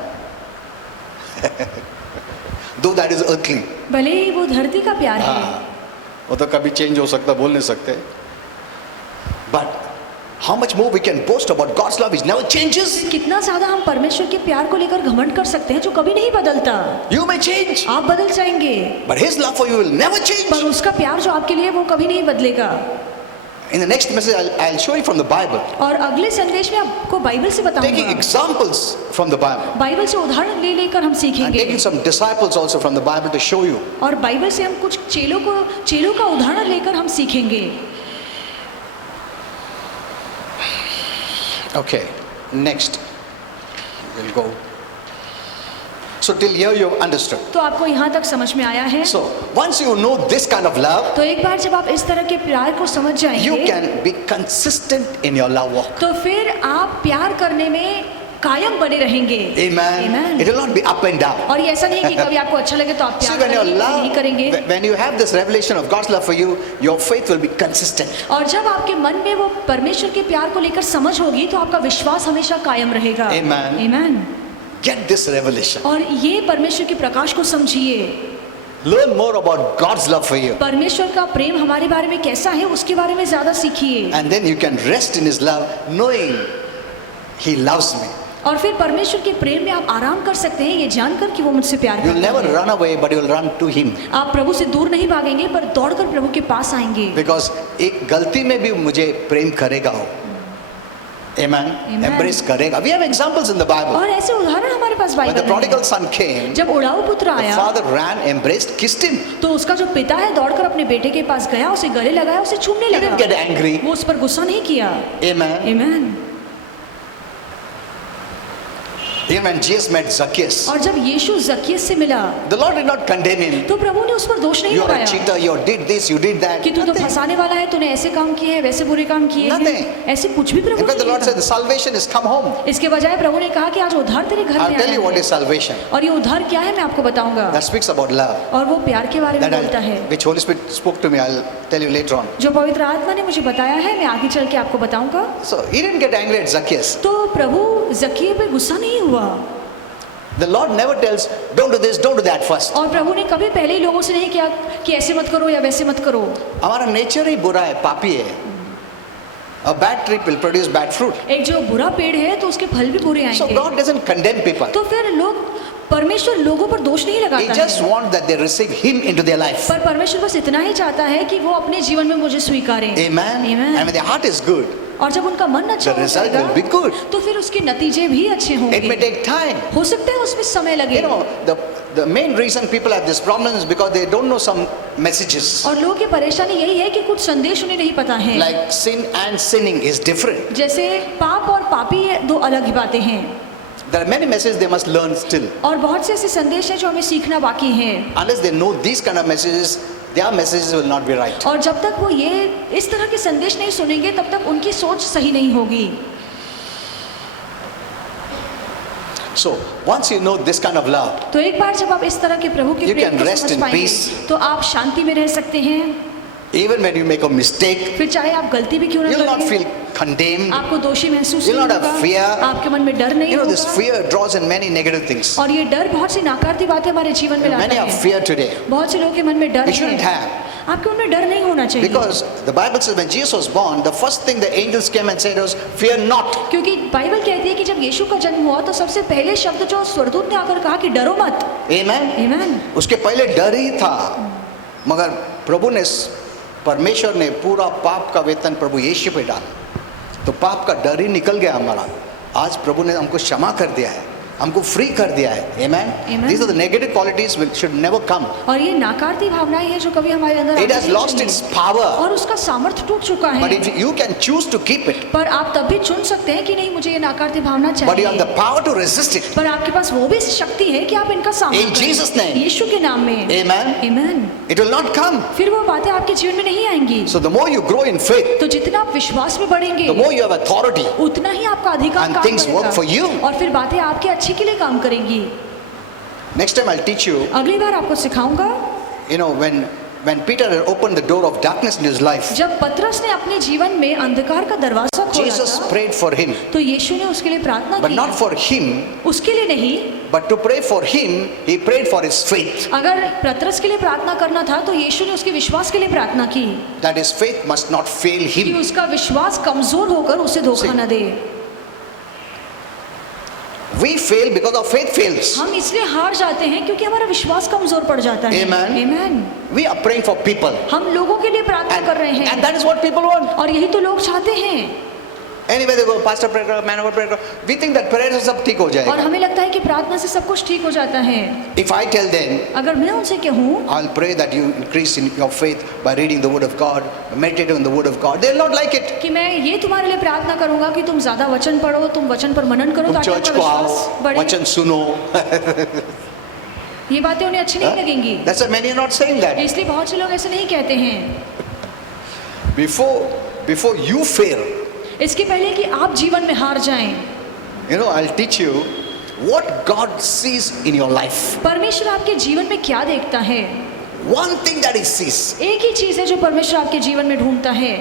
Though that is earthly. भले ही वो धरती का प्यार है, हाँ, वो तो कभी चेंज हो सकता, बोल नहीं सकते। But how much more we can boast about God's love, which never changes. कितना ज्यादा हम परमेश्वर के प्यार को लेकर घमंड कर सकते हैं जो कभी नहीं बदलता। You may change, आप बदल जाएंगे, but His love for you will never change. पर उसका प्यार जो आपके लिए है, वो कभी नहीं बदलेगा। In the next message, I'll show you from the Bible, और अगले संदेश में आपको बाइबल से taking बताऊंगा। examples from the Bible, Bible से उदाहरण ले लेकर हम and सीखेंगे, taking some disciples also from the Bible to show you. और बाइबल से हम कुछ चेलों का उदाहरण लेकर हम सीखेंगे। Okay, next we'll go. So till here you've understood. तो आपको यहाँ तक समझ में आया है। So once you know this kind of love, तो एक बार जब आप इस तरह के प्यार को समझ you जाएंगे, can be consistent in your love walk. तो फिर आप प्यार करने में कायम बने रहेंगे। Amen. Amen. It will not be up and down. और ये ऐसा नहीं है कि कभी आपको अच्छा लगे तो आप See, प्यार when your करेंगे, नहीं love, करेंगे। when you have this revelation of God's love for you, your faith will be consistent. और जब आपके मन में वो परमेश्वर के प्यार को लेकर समझ होगी तो आपका विश्वास हमेशा कायम रहेगा। Amen. Amen. Get this revelation. और ये परमेश्वर के प्रकाश को समझिए। Learn more about God's love for you. परमेश्वर का प्रेम हमारे बारे में कैसा है उसके बारे में ज्यादा सीखिए। And then you can rest in His love, knowing He loves me. और फिर परमेश्वर के प्रेम में आप आराम कर सकते हैं ये जानकर कि वो मुझसे प्यार You'll करता never है। run away, but you'll run to Him. आप प्रभु से दूर नहीं भागेंगे पर दौड़कर प्रभु के पास आएंगे। Because एक गलती में भी मुझे प्रेम करेगा हो। Amen. Amen. Embrace करेगा. We have examples in the Bible. और ऐसे उदाहरण हमारे पास When the बाइबल में prodigal है। son came, जब उड़ाऊ पुत्र the आया father ran, embraced, kissed him. तो उसका जो पिता है दौड़कर अपने बेटे के पास गया, उसे गले लगाया, उसे चूमने He didn't लगा। get angry. वो उस पर गुस्सा नहीं किया। Amen. आमीन। Even when Jesus met Zacchaeus, और जब यीशु जक्कियस से मिला the Lord did not condemn him. तो प्रभु ने उस पर दोष नहीं You are a लगाया cheater, you did this, you did that. कि तू तो Nothing. फंसाने वाला है, तूने ऐसे काम किए हैं, वैसे बुरे काम किए Nothing. हैं, ऐसे कुछ भी प्रभु In fact, the ने Lord नहीं said, the कहा। salvation is come home. इसके बजाय प्रभु ने कहा कि आज उद्धार तेरे घर I'll में tell आया you what है। is salvation. और ये उद्धार क्या है मैं आपको बताऊंगा। That speaks about love. और वो प्यार के बारे में That बोलता है, which Holy Spirit spoke to me. I'll tell you later on. जो पवित्र आत्मा ने मुझे बताया है, मैं आगे चल के आपको बताऊंगा। So he didn't get angry at Zacchaeus. तो प्रभु जक्कियस पे गुस्सा नहीं हुआ The Lord never tells, don't do this, don't do that first. और प्रभु ने कभी पहले ही लोगों से नहीं किया कि ऐसे मत करो या वैसे मत करो। हमारा नेचर ही बुरा है, पापी है. A bad tree will produce bad fruit. एक जो बुरा पेड़ है तो उसके फल भी बुरे So आएंगे। God doesn't condemn people. तो फिर लोग परमेश्वर लोगों पर दोष नहीं He लगाता just है, wants that they receive Him into their life. पर परमेश्वर बस इतना ही चाहता है कि वो अपने जीवन में मुझे स्वीकारें। Amen. Amen. And when their heart is good, और जब उनका मन अच्छा the हो result will be जाएगा good. तो फिर उसके नतीजे भी अच्छे It may होंगे। take time. हो सकता है उसमें समय लगे। You know, the main reason people have this problem is because they don't know some messages. और लोगों की परेशानी यही है कि कुछ संदेश उन्हें नहीं पता है। Like sin and sinning is different. जैसे पाप और पापी ये दो अलग ही बातें हैं। There are many messages they must learn still. और बहुत से ऐसे संदेश हैं जो हमें सीखना बाकी हैं। Unless they know these kind of messages, their messages will not be right. और जब तक वो ये इस तरह के संदेश नहीं सुनेंगे तब तक उनकी सोच सही नहीं होगी। So once you know this kind of love, तो एक बार जब आप इस तरह के प्रभु के You प्रेम can को rest समझ in पाएंगे peace. तो आप शांति में रह सकते हैं। even when you make a mistake, फिर चाहे आप गलती भी क्यों ना you'll not करें, feel condemned. आपको दोषी महसूस You'll नहीं not have fear. होगा, आपके मन में डर नहीं You know, this होगा। fear draws in many negative things. और ये डर बहुत सी नकारात्मक बातें हमारे जीवन में Many लाता have है। fear today. बहुत से लोगों के मन में डर You shouldn't है। have. आपके मन में डर नहीं होना चाहिए। Because the Bible says when Jesus was born, the first thing the angels came and said was, fear not. क्योंकि बाइबल कहती है कि जब यीशु का जन्म हुआ तो सबसे पहले शब्द जो स्वर्गदूत ने आकर कहा कि डरो मत। Amen. आमीन। उसके पहले डर ही था, मगर प्रभु ने, परमेश्वर ने पूरा पाप का वेतन प्रभु यीशु पे डाला, तो पाप का डर ही निकल गया हमारा। आज प्रभु ने हमको क्षमा कर दिया है, हमको फ्री कर दिया है। Amen. Amen. These are the negative qualities which should never come. और ये नकारात्मक भावनाएं हैं जो कभी हमारे अंदर It आनी has नहीं lost चाहिए। its power. और उसका सामर्थ्य टूट चुका But है। if you can choose to keep it, पर आप तब भी चुन सकते हैं कि नहीं मुझे ये नकारात्मक भावना but you have चाहिए। the power to resist it. पर आपके पास वो भी शक्ति है कि आप इनका सामना In Jesus' name. यीशु के नाम में। Amen. आमीन। It will not come. फिर वो बातें आपके जीवन में नहीं आएंगी। So the more you grow in faith, तो जितना आप विश्वास में बढ़ेंगे the more you have authority. उतना ही आपका अधिकार And काम things work करेगा। for you. और फिर बातें आपके अच्छे के लिए काम करेंगी। Next time I'll teach you, अगली बार आपको सिखाऊंगा। you know, when Peter had opened the door of darkness in his life, जब पतरस ने अपने जीवन में अंधकार का दरवाजा खोला Jesus था, prayed for him, तो यीशु ने उसके लिए प्रार्थना but की। not for him, उसके लिए नहीं, but to pray for him, he prayed for his faith. अगर पतरस के लिए प्रार्थना करना था तो यीशु ने उसके विश्वास के लिए प्रार्थना की That his faith must not fail कि him. उसका विश्वास कमजोर होकर उसे धोखा See. न दे। We fail because our faith fails. हम इसलिए हार जाते हैं क्योंकि हमारा विश्वास कमजोर पड़ जाता है। Amen. Amen. We are praying for people. हम लोगों के लिए प्रार्थना कर रहे And हैं that is what people want. और यही तो लोग चाहते हैं। Anyway, they go, pastor pray karo, man over pray karo. We think that prayer से सब ठीक हो और जाएगा. हमें लगता है कि प्रार्थना से सब कुछ ठीक हो जाता है। If I tell them, अगर मैं उनसे कहूँ I'll pray that you increase in your faith by reading the word of God, meditating on the word of God, they'll not like it. कि मैं ये तुम्हारे लिए प्रार्थना करूंगा कि तुम ज्यादा वचन पढ़ो, तुम वचन पर मनन करो तुम ताकि चर्च आपका को आओ, विश्वास बढ़े। वचन सुनो. ये बातें उन्हें अच्छी नहीं लगेंगी। That's why many are not saying that. इसलिए बहुत से लोग ऐसे नहीं कहते हैं। Before you fail, इसके पहले कि आप जीवन में हार जाएं, you know, I'll teach you what God sees in your life. परमेश्वर आपके जीवन में क्या देखता है। One thing that He sees, एक ही चीज है जो परमेश्वर आपके जीवन में ढूंढता है,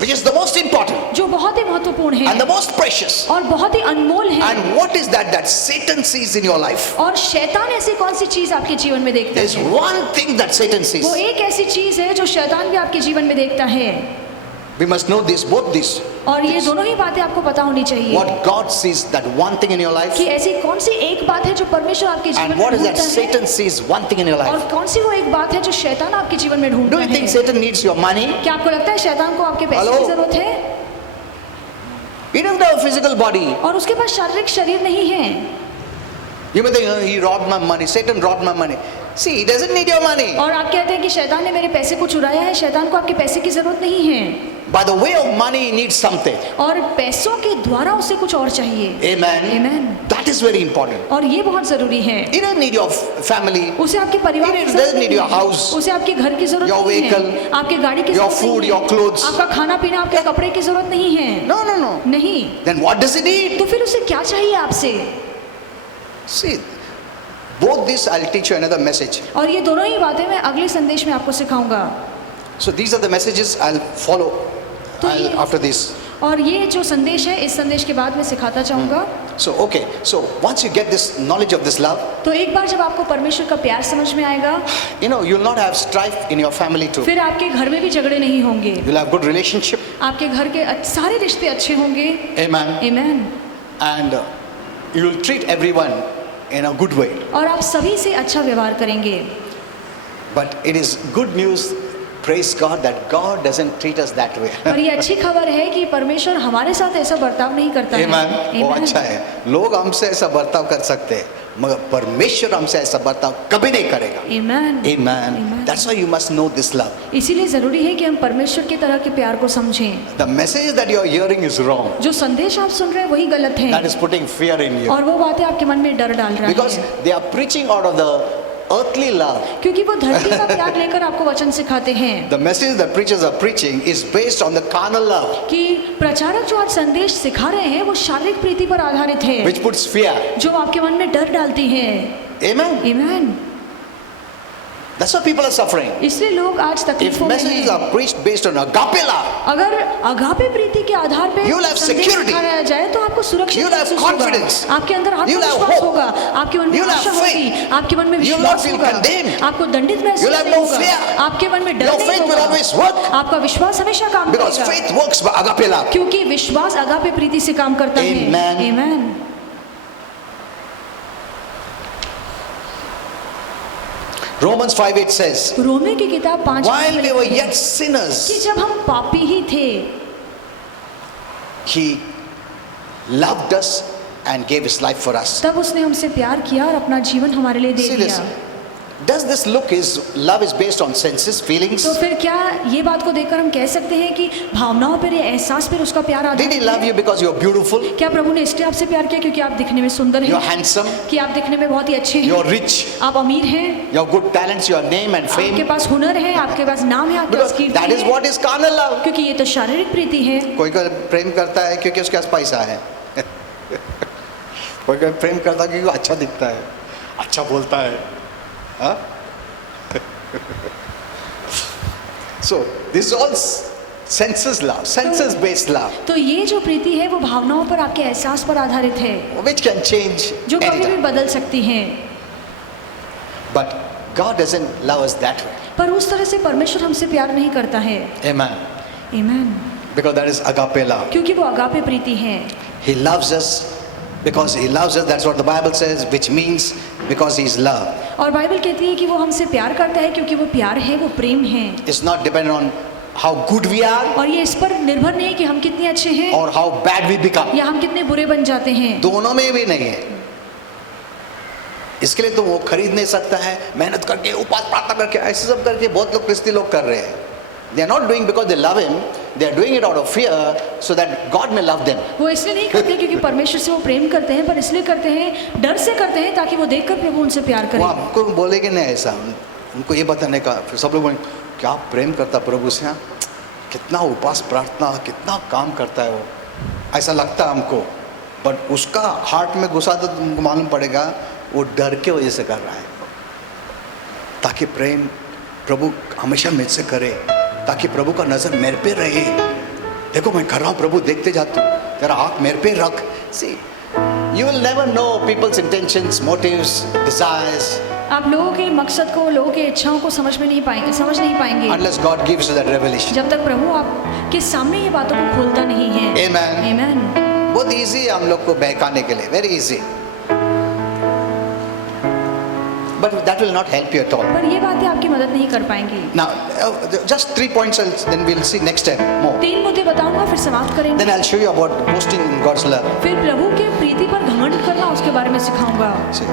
which is the most important जो बहुत ही महत्वपूर्ण है and the most precious. और बहुत ही अनमोल है। And what is that Satan sees in your life? और शैतान ऐसी कौन सी चीज आपके जीवन में देखता There's है? one thing that Satan sees. वो एक ऐसी चीज है जो शैतान भी आपके जीवन में देखता है। We must know this, both these. और ये दोनों ही बातें आपको पता होनी चाहिए What God sees, that one thing in your life, कि ऐसी कौन सी एक बात है जो परमेश्वर आपके जीवन and में what is that ढूंढता है Satan sees, one thing in your और life. कौन सी वो एक बात है जो शैतान आपके जीवन में ढूंढता Do you think है। Satan needs your money? क्या आपको लगता है शैतान को आपके पैसे Hello? की जरूरत है? He doesn't have a physical body. और उसके पास शारीरिक शरीर नहीं है। You may think, he robbed my money, Satan robbed my money. See, he doesn't need your money. और आप कहते हैं कि शैतान ने मेरे पैसे को चुराया है। शैतान को आपके पैसे की जरूरत नहीं है। By the way of money, he needs something. और पैसों के द्वारा उसे कुछ और चाहिए। Amen. Amen. That is very important. और ये बहुत जरूरी है। He doesn't need your family. उसे आपके परिवार He की doesn't जरूरत need नहीं your है। house, उसे आपके घर की जरूरत your नहीं vehicle, है। आपके गाड़ी की your जरूरत food, नहीं your है। clothes. आपका खाना पीना, आपके कपड़े की जरूरत नहीं है। No, no, no. नहीं। Then what does he need? तो फिर उसे क्या चाहिए आपसे? See, both this I'll teach you another message. और ये दोनों ही बातें मैं अगले संदेश में आपको सिखाऊंगा। So these are the messages I'll follow after this. और ये जो संदेश है, इस संदेश के बाद मैं सिखाता चाहूँगा। So okay, so once you get this knowledge of this love, तो एक बार जब आपको परमेश्वर का प्यार समझ में आएगा, you know, you'll not have strife in your family too. फिर आपके घर में भी झगड़े नहीं होंगे। You'll have good relationship. आपके घर के सारे रिश्ते अच्छे होंगे। Amen. Amen. And you'll treat everyone in a good way. और आप सभी से अच्छा व्यवहार करेंगे। But it is good news, praise God, that God doesn't treat us that way. और ये अच्छी खबर है कि परमेश्वर हमारे साथ ऐसा बर्ताव नहीं करता है। Amen. वो Amen. अच्छा है। लोग हमसे ऐसा बर्ताव कर सकते हैं, मगर परमेश्वर हमसे ऐसा बर्ताव कभी नहीं करेगा। Amen. Amen. Amen. That's why you must know this love. इसीलिए जरूरी है कि हम परमेश्वर की तरह के प्यार को समझें। The message that you are hearing is wrong. जो संदेश आप सुन रहे हैं वही गलत है। That is putting fear in you. और वो बातें आपके मन में डर डाल रहा Because है। they are preaching out of the earthly love. क्योंकि वो धरती का प्यार लेकर आपको वचन सिखाते हैं The message that preachers are preaching is based on the carnal love, कि प्रचारक जो आज संदेश सिखा रहे हैं वो शारीरिक प्रीति पर आधारित है, which puts fear. जो आपके मन में डर डालती है। Amen. Amen. That's why people are suffering. इसलिए लोग आज If तकलीफों में messages हैं। are preached based on agape love, अगर अगापे प्रीति के आधार पे You'll have संदेश security. सिखाया जाए तो आपको सुरक्षित You'll have महसूस होगा। confidence. आपके अंदर You'll have आत्मविश्वास hope. होगा, आपके मन में You'll have आशा होगी, faith. आपके मन में You'll not विश्वास feel होगा, condemned. आपको दंडित महसूस You'll have नहीं no होगा, fear. आपके मन में डर Your नहीं faith will होगा, always work. आपका विश्वास हमेशा काम because करेगा, faith works by agape love. क्योंकि विश्वास अगापे प्रीति से काम करता है। Amen. Amen. Romans 5:8 says, रोमी की किताब 5 while we were yet कि sinners, जब हम पापी ही थे He loved us and gave His life for us. तब उसने हमसे प्यार किया और अपना जीवन हमारे लिए दे See दिया। this. Does this look is love is based on senses, feelings? तो फिर क्या ये बात को देखकर हम कह सकते हैं कि भावनाओं पर या एहसास पर उसका प्यार Did He आधारित love है? you because you're beautiful, क्या प्रभु ने इसलिए आपसे प्यार किया क्योंकि आप दिखने में सुंदर you're हैं, handsome, कि आप दिखने में बहुत ही अच्छे हैं, you're rich, आप अमीर हैं, your good talents, your name and आपके fame? पास हुनर है, आपके पास नाम है, आपके Because pass Kirti that is है, what is carnal love. क्योंकि ये तो शारीरिक प्रीति है। कोई कोई प्रेम करता है क्योंकि उसके पास पैसा है, कोई कोई प्रेम करता है क्योंकि वो अच्छा दिखता है, अच्छा बोलता है, हाँ? So this is all senses love, senses based love, तो ये जो प्रीति है वो भावनाओं पर, आपके एहसास पर आधारित है, which can change जो कभी भी anytime. बदल सकती हैं। But God doesn't love us that way. पर उस तरह से परमेश्वर हमसे प्यार नहीं करता है। Amen. Amen. Because that is agape love. क्योंकि वो अगापे प्रीति है। He loves us because He loves us. That's what the Bible says, which means because He is love. और बाइबल कहती है कि वो हमसे प्यार करता है क्योंकि वो प्यार है, वो प्रेम है। It's not dependent on how good we are और ये इस पर निर्भर नहीं है कि हम कितने अच्छे हैं or how bad we become. या हम कितने बुरे बन जाते हैं। दोनों में भी नहीं है। इसके लिए तो वो खरीद नहीं सकता है, मेहनत करके, उपवास प्रार्थना करके, ऐसे सब करके बहुत लोग क्रिस्ती लोग कर रहे हैं। They are not doing because they love Him. They are doing it out of fear so that God may love them. वो इसलिए नहीं करते क्योंकि परमेश्वर से वो प्रेम करते हैं, पर इसलिए करते हैं, डर से करते हैं ताकि वो देखकर प्रभु उनसे प्यार वो करे। आपको बोलेंगे नहीं ऐसा, उनको ये बताने का, फिर सब लोग बोलेंगे क्या प्रेम करता प्रभु से, हाँ? कितना उपवास प्रार्थना, कितना काम करता है वो, ऐसा लगता है हमको। बट उसका हार्ट में घुसा तो तुमको मालूम पड़ेगा वो डर के वजह से कर रहा है, ताकि प्रेम प्रभु हमेशा मुझसे करे, ताकि प्रभु का नज़र मेरे पे रहे। देखो मैं कर रहा हूँ, प्रभु देखते जा, तू तेरा हाथ मेरे पे रख। See you will never know people's intentions, motives, desires आप लोगों के मकसद को, लोगों की इच्छाओं को समझ नहीं पाएंगे unless God gives you that revelation. जब तक प्रभु आपके सामने ये बातों को खोलता नहीं है। Amen. Amen. बहुत इजी है हम लोग को बहकाने के लिए, very easy. but that will not help you at all. पर ये बातें आपकी मदद नहीं कर पाएंगी। Now, just 3 points, then we'll see next time more. 3 मुद्दे बताऊंगा, फिर समाप्त करेंगे। Then I'll show you about boasting in God's love. फिर प्रभु के प्रीति पर घमंड करना, उसके बारे में सिखाऊंगा। See,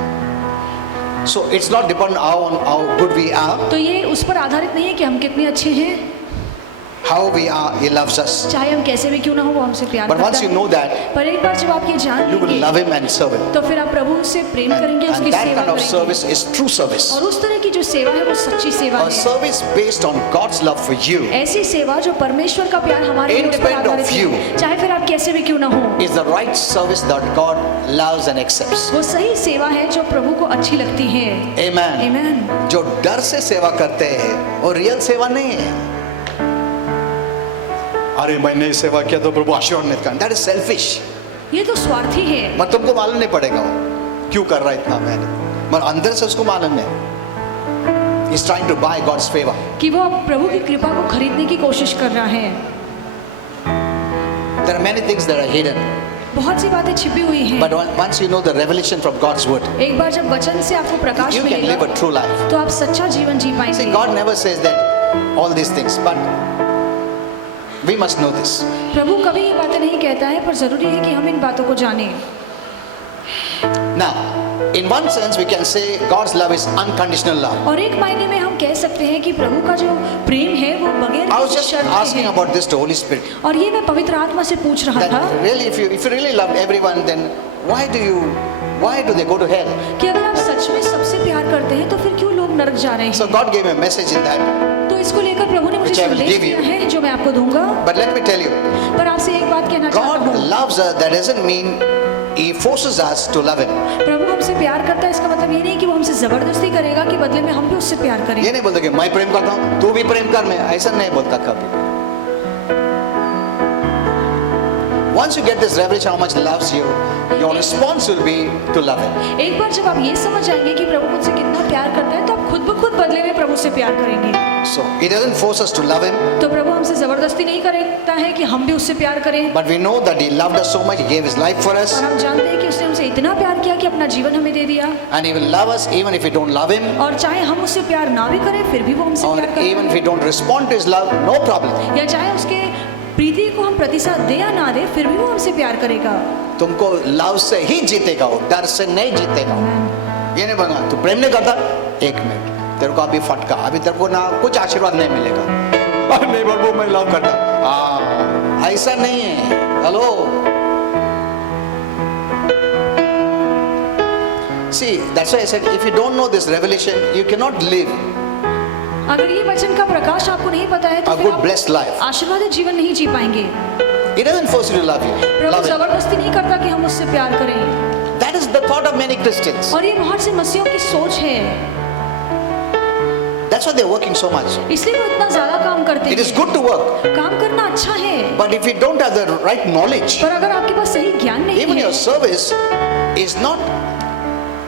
so it's not dependent on how good we are, तो ये उस पर आधारित नहीं है कि हम कितने अच्छे हैं, how we are. He loves us. चाहे हम कैसे भी क्यों ना हो, वो हमसे प्यार But करता once you है। know that, पर एक बार जब आप ये जान you will लेंगे, love Him and serve Him. तो फिर आप प्रभु से प्रेम करेंगे, And उसकी that सेवा kind of करेंगे। service is true service. और उस तरह की जो सेवा है वो सच्ची सेवा A है। service based on God's love for you ऐसी सेवा जो परमेश्वर का प्यार हमारे लिए उस पर Independent of आधारित you. है, चाहे फिर आप कैसे भी क्यों ना हो, is the right service that God loves and accepts. वो सही सेवा है जो प्रभु को अच्छी लगती है। Amen. आमीन। जो डर से सेवा करते हैं वो रियल सेवा नहीं है। अरे मैंने सेवा किया तो प्रभु आशीर्वाद नहीं करना, दैट इज सेल्फिश। ये तो स्वार्थी है। मगर तुमको मालूम नहीं पड़ेगा वो क्यों कर रहा है इतना मेहनत, मगर अंदर से उसको मालूम है he is trying to buy God's favour, कि वो प्रभु की कृपा को खरीदने की कोशिश कर रहा है। There are many things that are hidden, बहुत सी बातें छिपी हुई हैं, but once you know the revelation from God's word, एक बार जब वचन से आपको प्रकाश you can live मिलेगा a true life. तो आप सच्चा जीवन जी See, पाएंगे। God never says that all these things, but we must know this. प्रभु कभी ये बातें नहीं कहता है, पर जरूरी है कि हम इन बातों को जानें। Now, in one sense, we can say God's love is unconditional love. और एक मायने में हम कह सकते हैं कि प्रभु का जो प्रेम है वो बगैर I was किसी just शर्त के asking है। about this to Holy Spirit. और ये मैं पवित्र आत्मा से पूछ रहा That था really, if you really love everyone, then why do they go to hell? कि अगर आप सच में सबसे प्यार करते हैं तो फिर क्यों लोग नरक जा रहे So हैं। God gave a message in that. तो इसको लेकर प्रभु ने मुझे Which I will संदेश give you. दिया है जो मैं आपको दूंगा। But let me tell you, पर आपसे एक बात कहना चाहता God हूँ, loves us. That doesn't mean He forces us to love Him. प्रभु हमसे प्यार करता है, इसका मतलब ये नहीं कि वो हमसे जबरदस्ती करेगा कि बदले में हम भी उससे प्यार करें। ये नहीं बोलता कि मैं प्रेम करता हूँ तू भी प्रेम कर, मैं ऐसा नहीं बोलता कभी। Once you get this revelation how much He loves you, your response will be to love Him. एक बार जब आप ये समझ जाएंगे कि प्रभु मुझसे कितना प्यार करता है, तो आप खुद ब खुद बदले में प्रभु से प्यार करेंगे। So He doesn't force us to love Him, तो प्रभु हमसे जबरदस्ती नहीं करता है कि हम भी उससे प्यार करें। but we know that He loved us so much, He gave His life for us, और हम जानते हैं कि उसने हमसे इतना प्यार किया कि अपना जीवन हमें दे दिया। and He will love us even if we don't love Him, और चाहे हम उससे प्यार ना भी करें, फिर भी वो हमसे or प्यार even if करता we don't respond to His love, no problem. है। या चाहे उसके प्रीति को हम प्रतिसाद दे या ना दे, फिर भी वो हमसे प्यार करेगा। तुमको लव से ही जीतेगा, वो डर से नहीं जीतेगा। ये नहीं बोलना तू प्रेम नहीं करता, एक मिनट तेरे को अभी फटका, अभी तेरे को ना कुछ आशीर्वाद नहीं मिलेगा। अरे नहीं बाबू मैं लव करता, हाँ ऐसा नहीं है। Hello, see that's why I said if you don't know this revelation you cannot live अगर ये वचन का प्रकाश आपको नहीं पता है तो a फिर good आप blessed life. आशीर्वादित जीवन नहीं जी पाएंगे। He doesn't force you to love you. Prabhu Love Him. जबरदस्ती नहीं करता कि हम उससे प्यार करें। That is the thought of many Christians. और ये बहुत से मसीहों की सोच है, That's why they're working so much. इसलिए वो इतना ज्यादा काम करते It is हैं। good to work, काम करना अच्छा है, but if you don't have the right knowledge, पर अगर आपके पास सही ज्ञान नहीं even है your service is not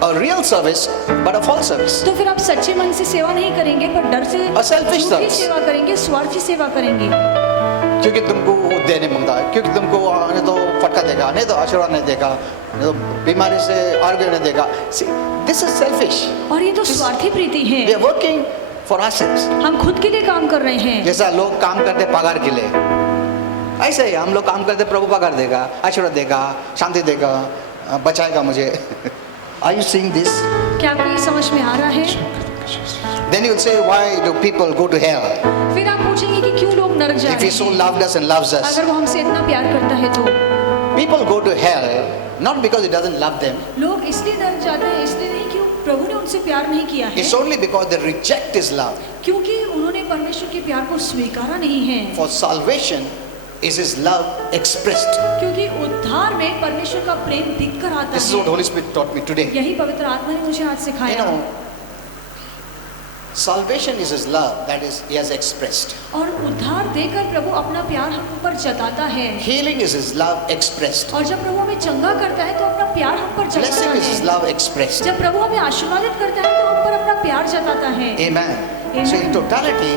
a real service but a false service. तो फिर आप सच्चे मन से सेवा नहीं करेंगे, पर डर से A selfish झूठी service. सेवा करेंगे, स्वार्थी सेवा करेंगे। क्योंकि तुमको वो देने मांगता है, क्योंकि तुमको नहीं तो फटका देगा, नहीं तो आशीर्वाद नहीं देगा, नहीं तो बीमारी से आरोग्य नहीं देगा। See, this is selfish. और ये तो स्वार्थी प्रीति है। We are working for ourselves. हम खुद के लिए काम कर रहे हैं। जैसा लोग काम करते पगार के लिए, ऐसे ही हम लोग काम करते प्रभु पगार देगा, आशीर्वाद देगा, शांति देगा, बचाएगा मुझे। Are you seeing this? क्या आपको ये समझ में आ रहा है? Then you'll say, why do people go to hell? फिर आप पूछेंगे कि क्यों लोग नरक जा If रहे He so हैं? loved us and loves us. अगर वो हमसे इतना प्यार करता है तो People go to hell not because He doesn't love them. लोग इसलिए नरक जाते हैं, इसलिए नहीं कि प्रभु ने उनसे प्यार नहीं किया है, It's only because they reject His love. क्योंकि उन्होंने परमेश्वर के प्यार को स्वीकारा नहीं है। For salvation is His love expressed. क्योंकि उद्धार में परमेश्वर का प्रेम दिखकर आता This is what है। Holy Spirit taught me today. यही पवित्र आत्मा ने मुझे आज You सिखाया। know, salvation is His love that is He has expressed. और उद्धार देकर प्रभु अपना प्यार हम पर जताता है। Healing is His love expressed. और जब प्रभु हमें चंगा करता है तो अपना प्यार हम पर जताता Blessing is His है। love expressed. जब प्रभु हमें आशीर्वादित करता है तो हम पर अपना प्यार जताता है। Amen. So in totality,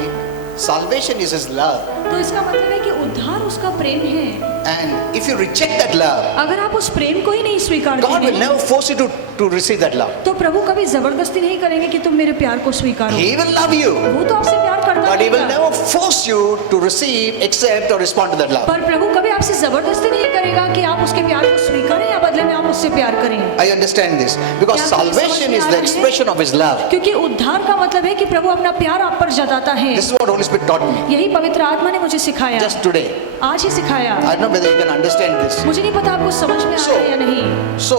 Salvation is His love. तो इसका मतलब है कि उद्धार उसका प्रेम है। And if you reject that love, अगर आप उस प्रेम को ही नहीं स्वीकारते God will हैं, never force you to receive that love. तो प्रभु कभी जबरदस्ती नहीं करेंगे कि तुम मेरे प्यार को स्वीकारो। He will love you, वो तो आपसे प्यार करता but He will रहेगा, never force you to receive, accept, or respond to that love. पर प्रभु कभी आपसे जबरदस्ती नहीं करेगा कि आप उसके प्यार को स्वीकारें या बदले में आप उससे प्यार करें। I understand this because क्या आपको समझ salvation में is आ the रहा है? expression of His love. क्योंकि उद्धार का मतलब है कि प्रभु अपना प्यार आप पर जताता है। This is what Holy Spirit taught me यही पवित्र आत्मा ने मुझे सिखाया, just today. आज ही सिखाया। I don't know whether you can understand this. मुझे नहीं पता आपको समझ में आ रहा है या नहीं। So,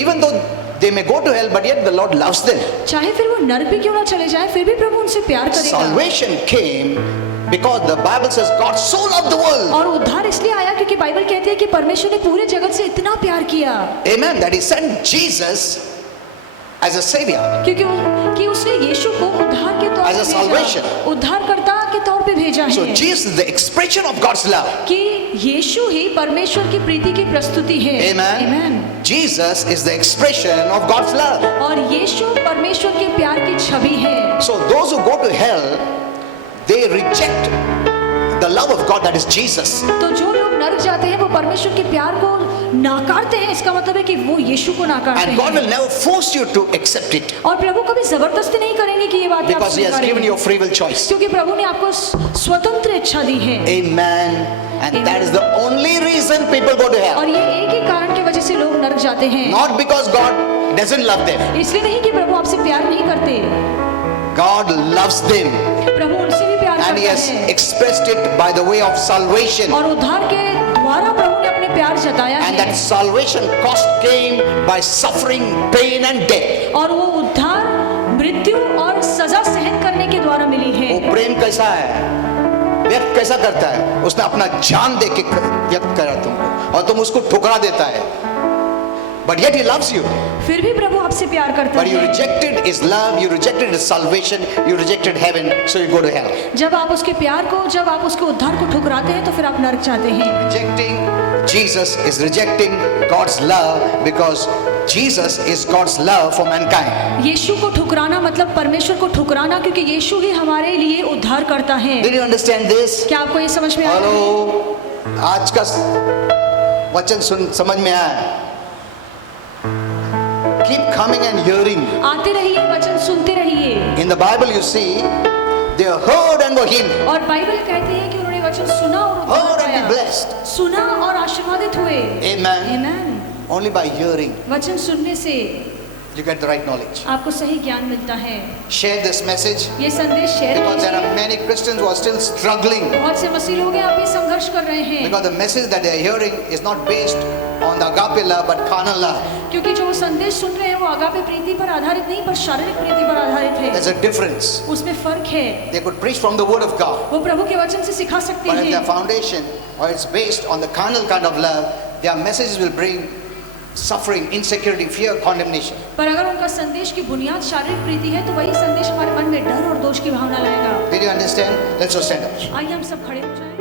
even though they may go to hell, but yet the Lord loves them. चाहे फिर वो नरक भी क्यों ना चले जाए, फिर भी प्रभु उनसे प्यार करेगा। Salvation came because the Bible says God so loved the world. और उद्धार इसलिए आया क्योंकि बाइबल कहती है कि परमेश्वर ने पूरे जगत से इतना प्यार किया, Amen. That He sent Jesus as a savior. कि उसने यीशु को उद्धार के तौर As a पे salvation. भेजा, उद्धारकर्ता के तौर पे भेजा So है। Jesus is the expression of God's love. कि यीशु ही परमेश्वर की प्रीति की प्रस्तुति है। Amen. Amen. Jesus is the expression of God's love. और यीशु परमेश्वर के प्यार की छवि है। So those who go to hell, they reject the love of God, that is Jesus. तो जो लोग नरक जाते हैं वो परमेश्वर के प्यार को नाकारते हैं, इसका मतलब है कि वो यीशु को नाकारते And God हैं। will never force you to accept it और प्रभु कभी जबरदस्ती नहीं करेंगे कि ये बात आप because He has given स्वीकारें, you a free will choice. क्योंकि प्रभु ने आपको स्वतंत्र इच्छा दी है। Amen. And that is the only reason people go to hell. और ये एक ही कारण की वजह से लोग नरक जाते हैं, Not because God doesn't love them. इसलिए नहीं कि प्रभु आपसे प्यार नहीं करते, God loves them प्रभु उनसे भी प्यार and He करता has है। expressed it by the way of salvation. और उद्धार के द्वारा प्रभु ने अपने प्यार जताया And है। that salvation cost came by suffering, pain and death. और वो उद्धार मृत्यु और सजा सहन करने के द्वारा मिली है। वो प्रेम कैसा है, व्यक्त कैसा करता है, उसने अपना जान दे के व्यक्त करा तुमको और तुम उसको ठुकरा देता है, but yet He loves you. फिर भी प्रभु आपसे प्यार करता But you है। rejected His love, you rejected His salvation, you rejected heaven, so you go to hell. जब आप उसके प्यार को, जब आप उसके उद्धार को ठुकराते हैं तो फिर आप नरक जाते हैं। Rejecting Jesus is rejecting God's love because Jesus is God's love for mankind. यीशु को ठुकराना मतलब परमेश्वर को ठुकराना, क्योंकि यीशु ही हमारे लिए उद्धार करता है। Did you understand this? क्या आपको ये समझ में आ रहा है? हेलो, आज का वचन सुन समझ में आया? Keep coming and hearing. आते रहिए, वचन सुनते रहिए। In the Bible you see, they heard and were healed. और बाइबल कहती है कि उन्होंने वचन सुना और उद्धार Heard and पाया। be blessed. सुना और आशीर्वादित हुए। Amen. Amen. Only by hearing वचन सुनने से you get the right knowledge. आपको सही ज्ञान मिलता है। Share this message ये संदेश शेयर because there कीजिए। are many Christians who are still struggling बहुत से मसीह लोग हैं, आप भी संघर्ष कर रहे हैं, because the message that they are hearing is not based on the agape love but carnal love. क्योंकि जो वो संदेश सुन रहे हैं वो आगापे प्रीति पर आधारित नहीं पर शारीरिक प्रीति पर आधारित है। There's a difference. उसमें फर्क है। They could preach from the word of God, वो प्रभु के वचन से सिखा सकते but if their हैं, foundation or it's based on the carnal kind of love, their messages will bring suffering, insecurity, fear, condemnation. पर अगर उनका संदेश की बुनियाद शारीरिक प्रीति है तो वही संदेश हमारे मन में डर और दोष की भावना लाएगा। Did you understand? Let's all stand up. आइए हम सब खड़े हो जाएं।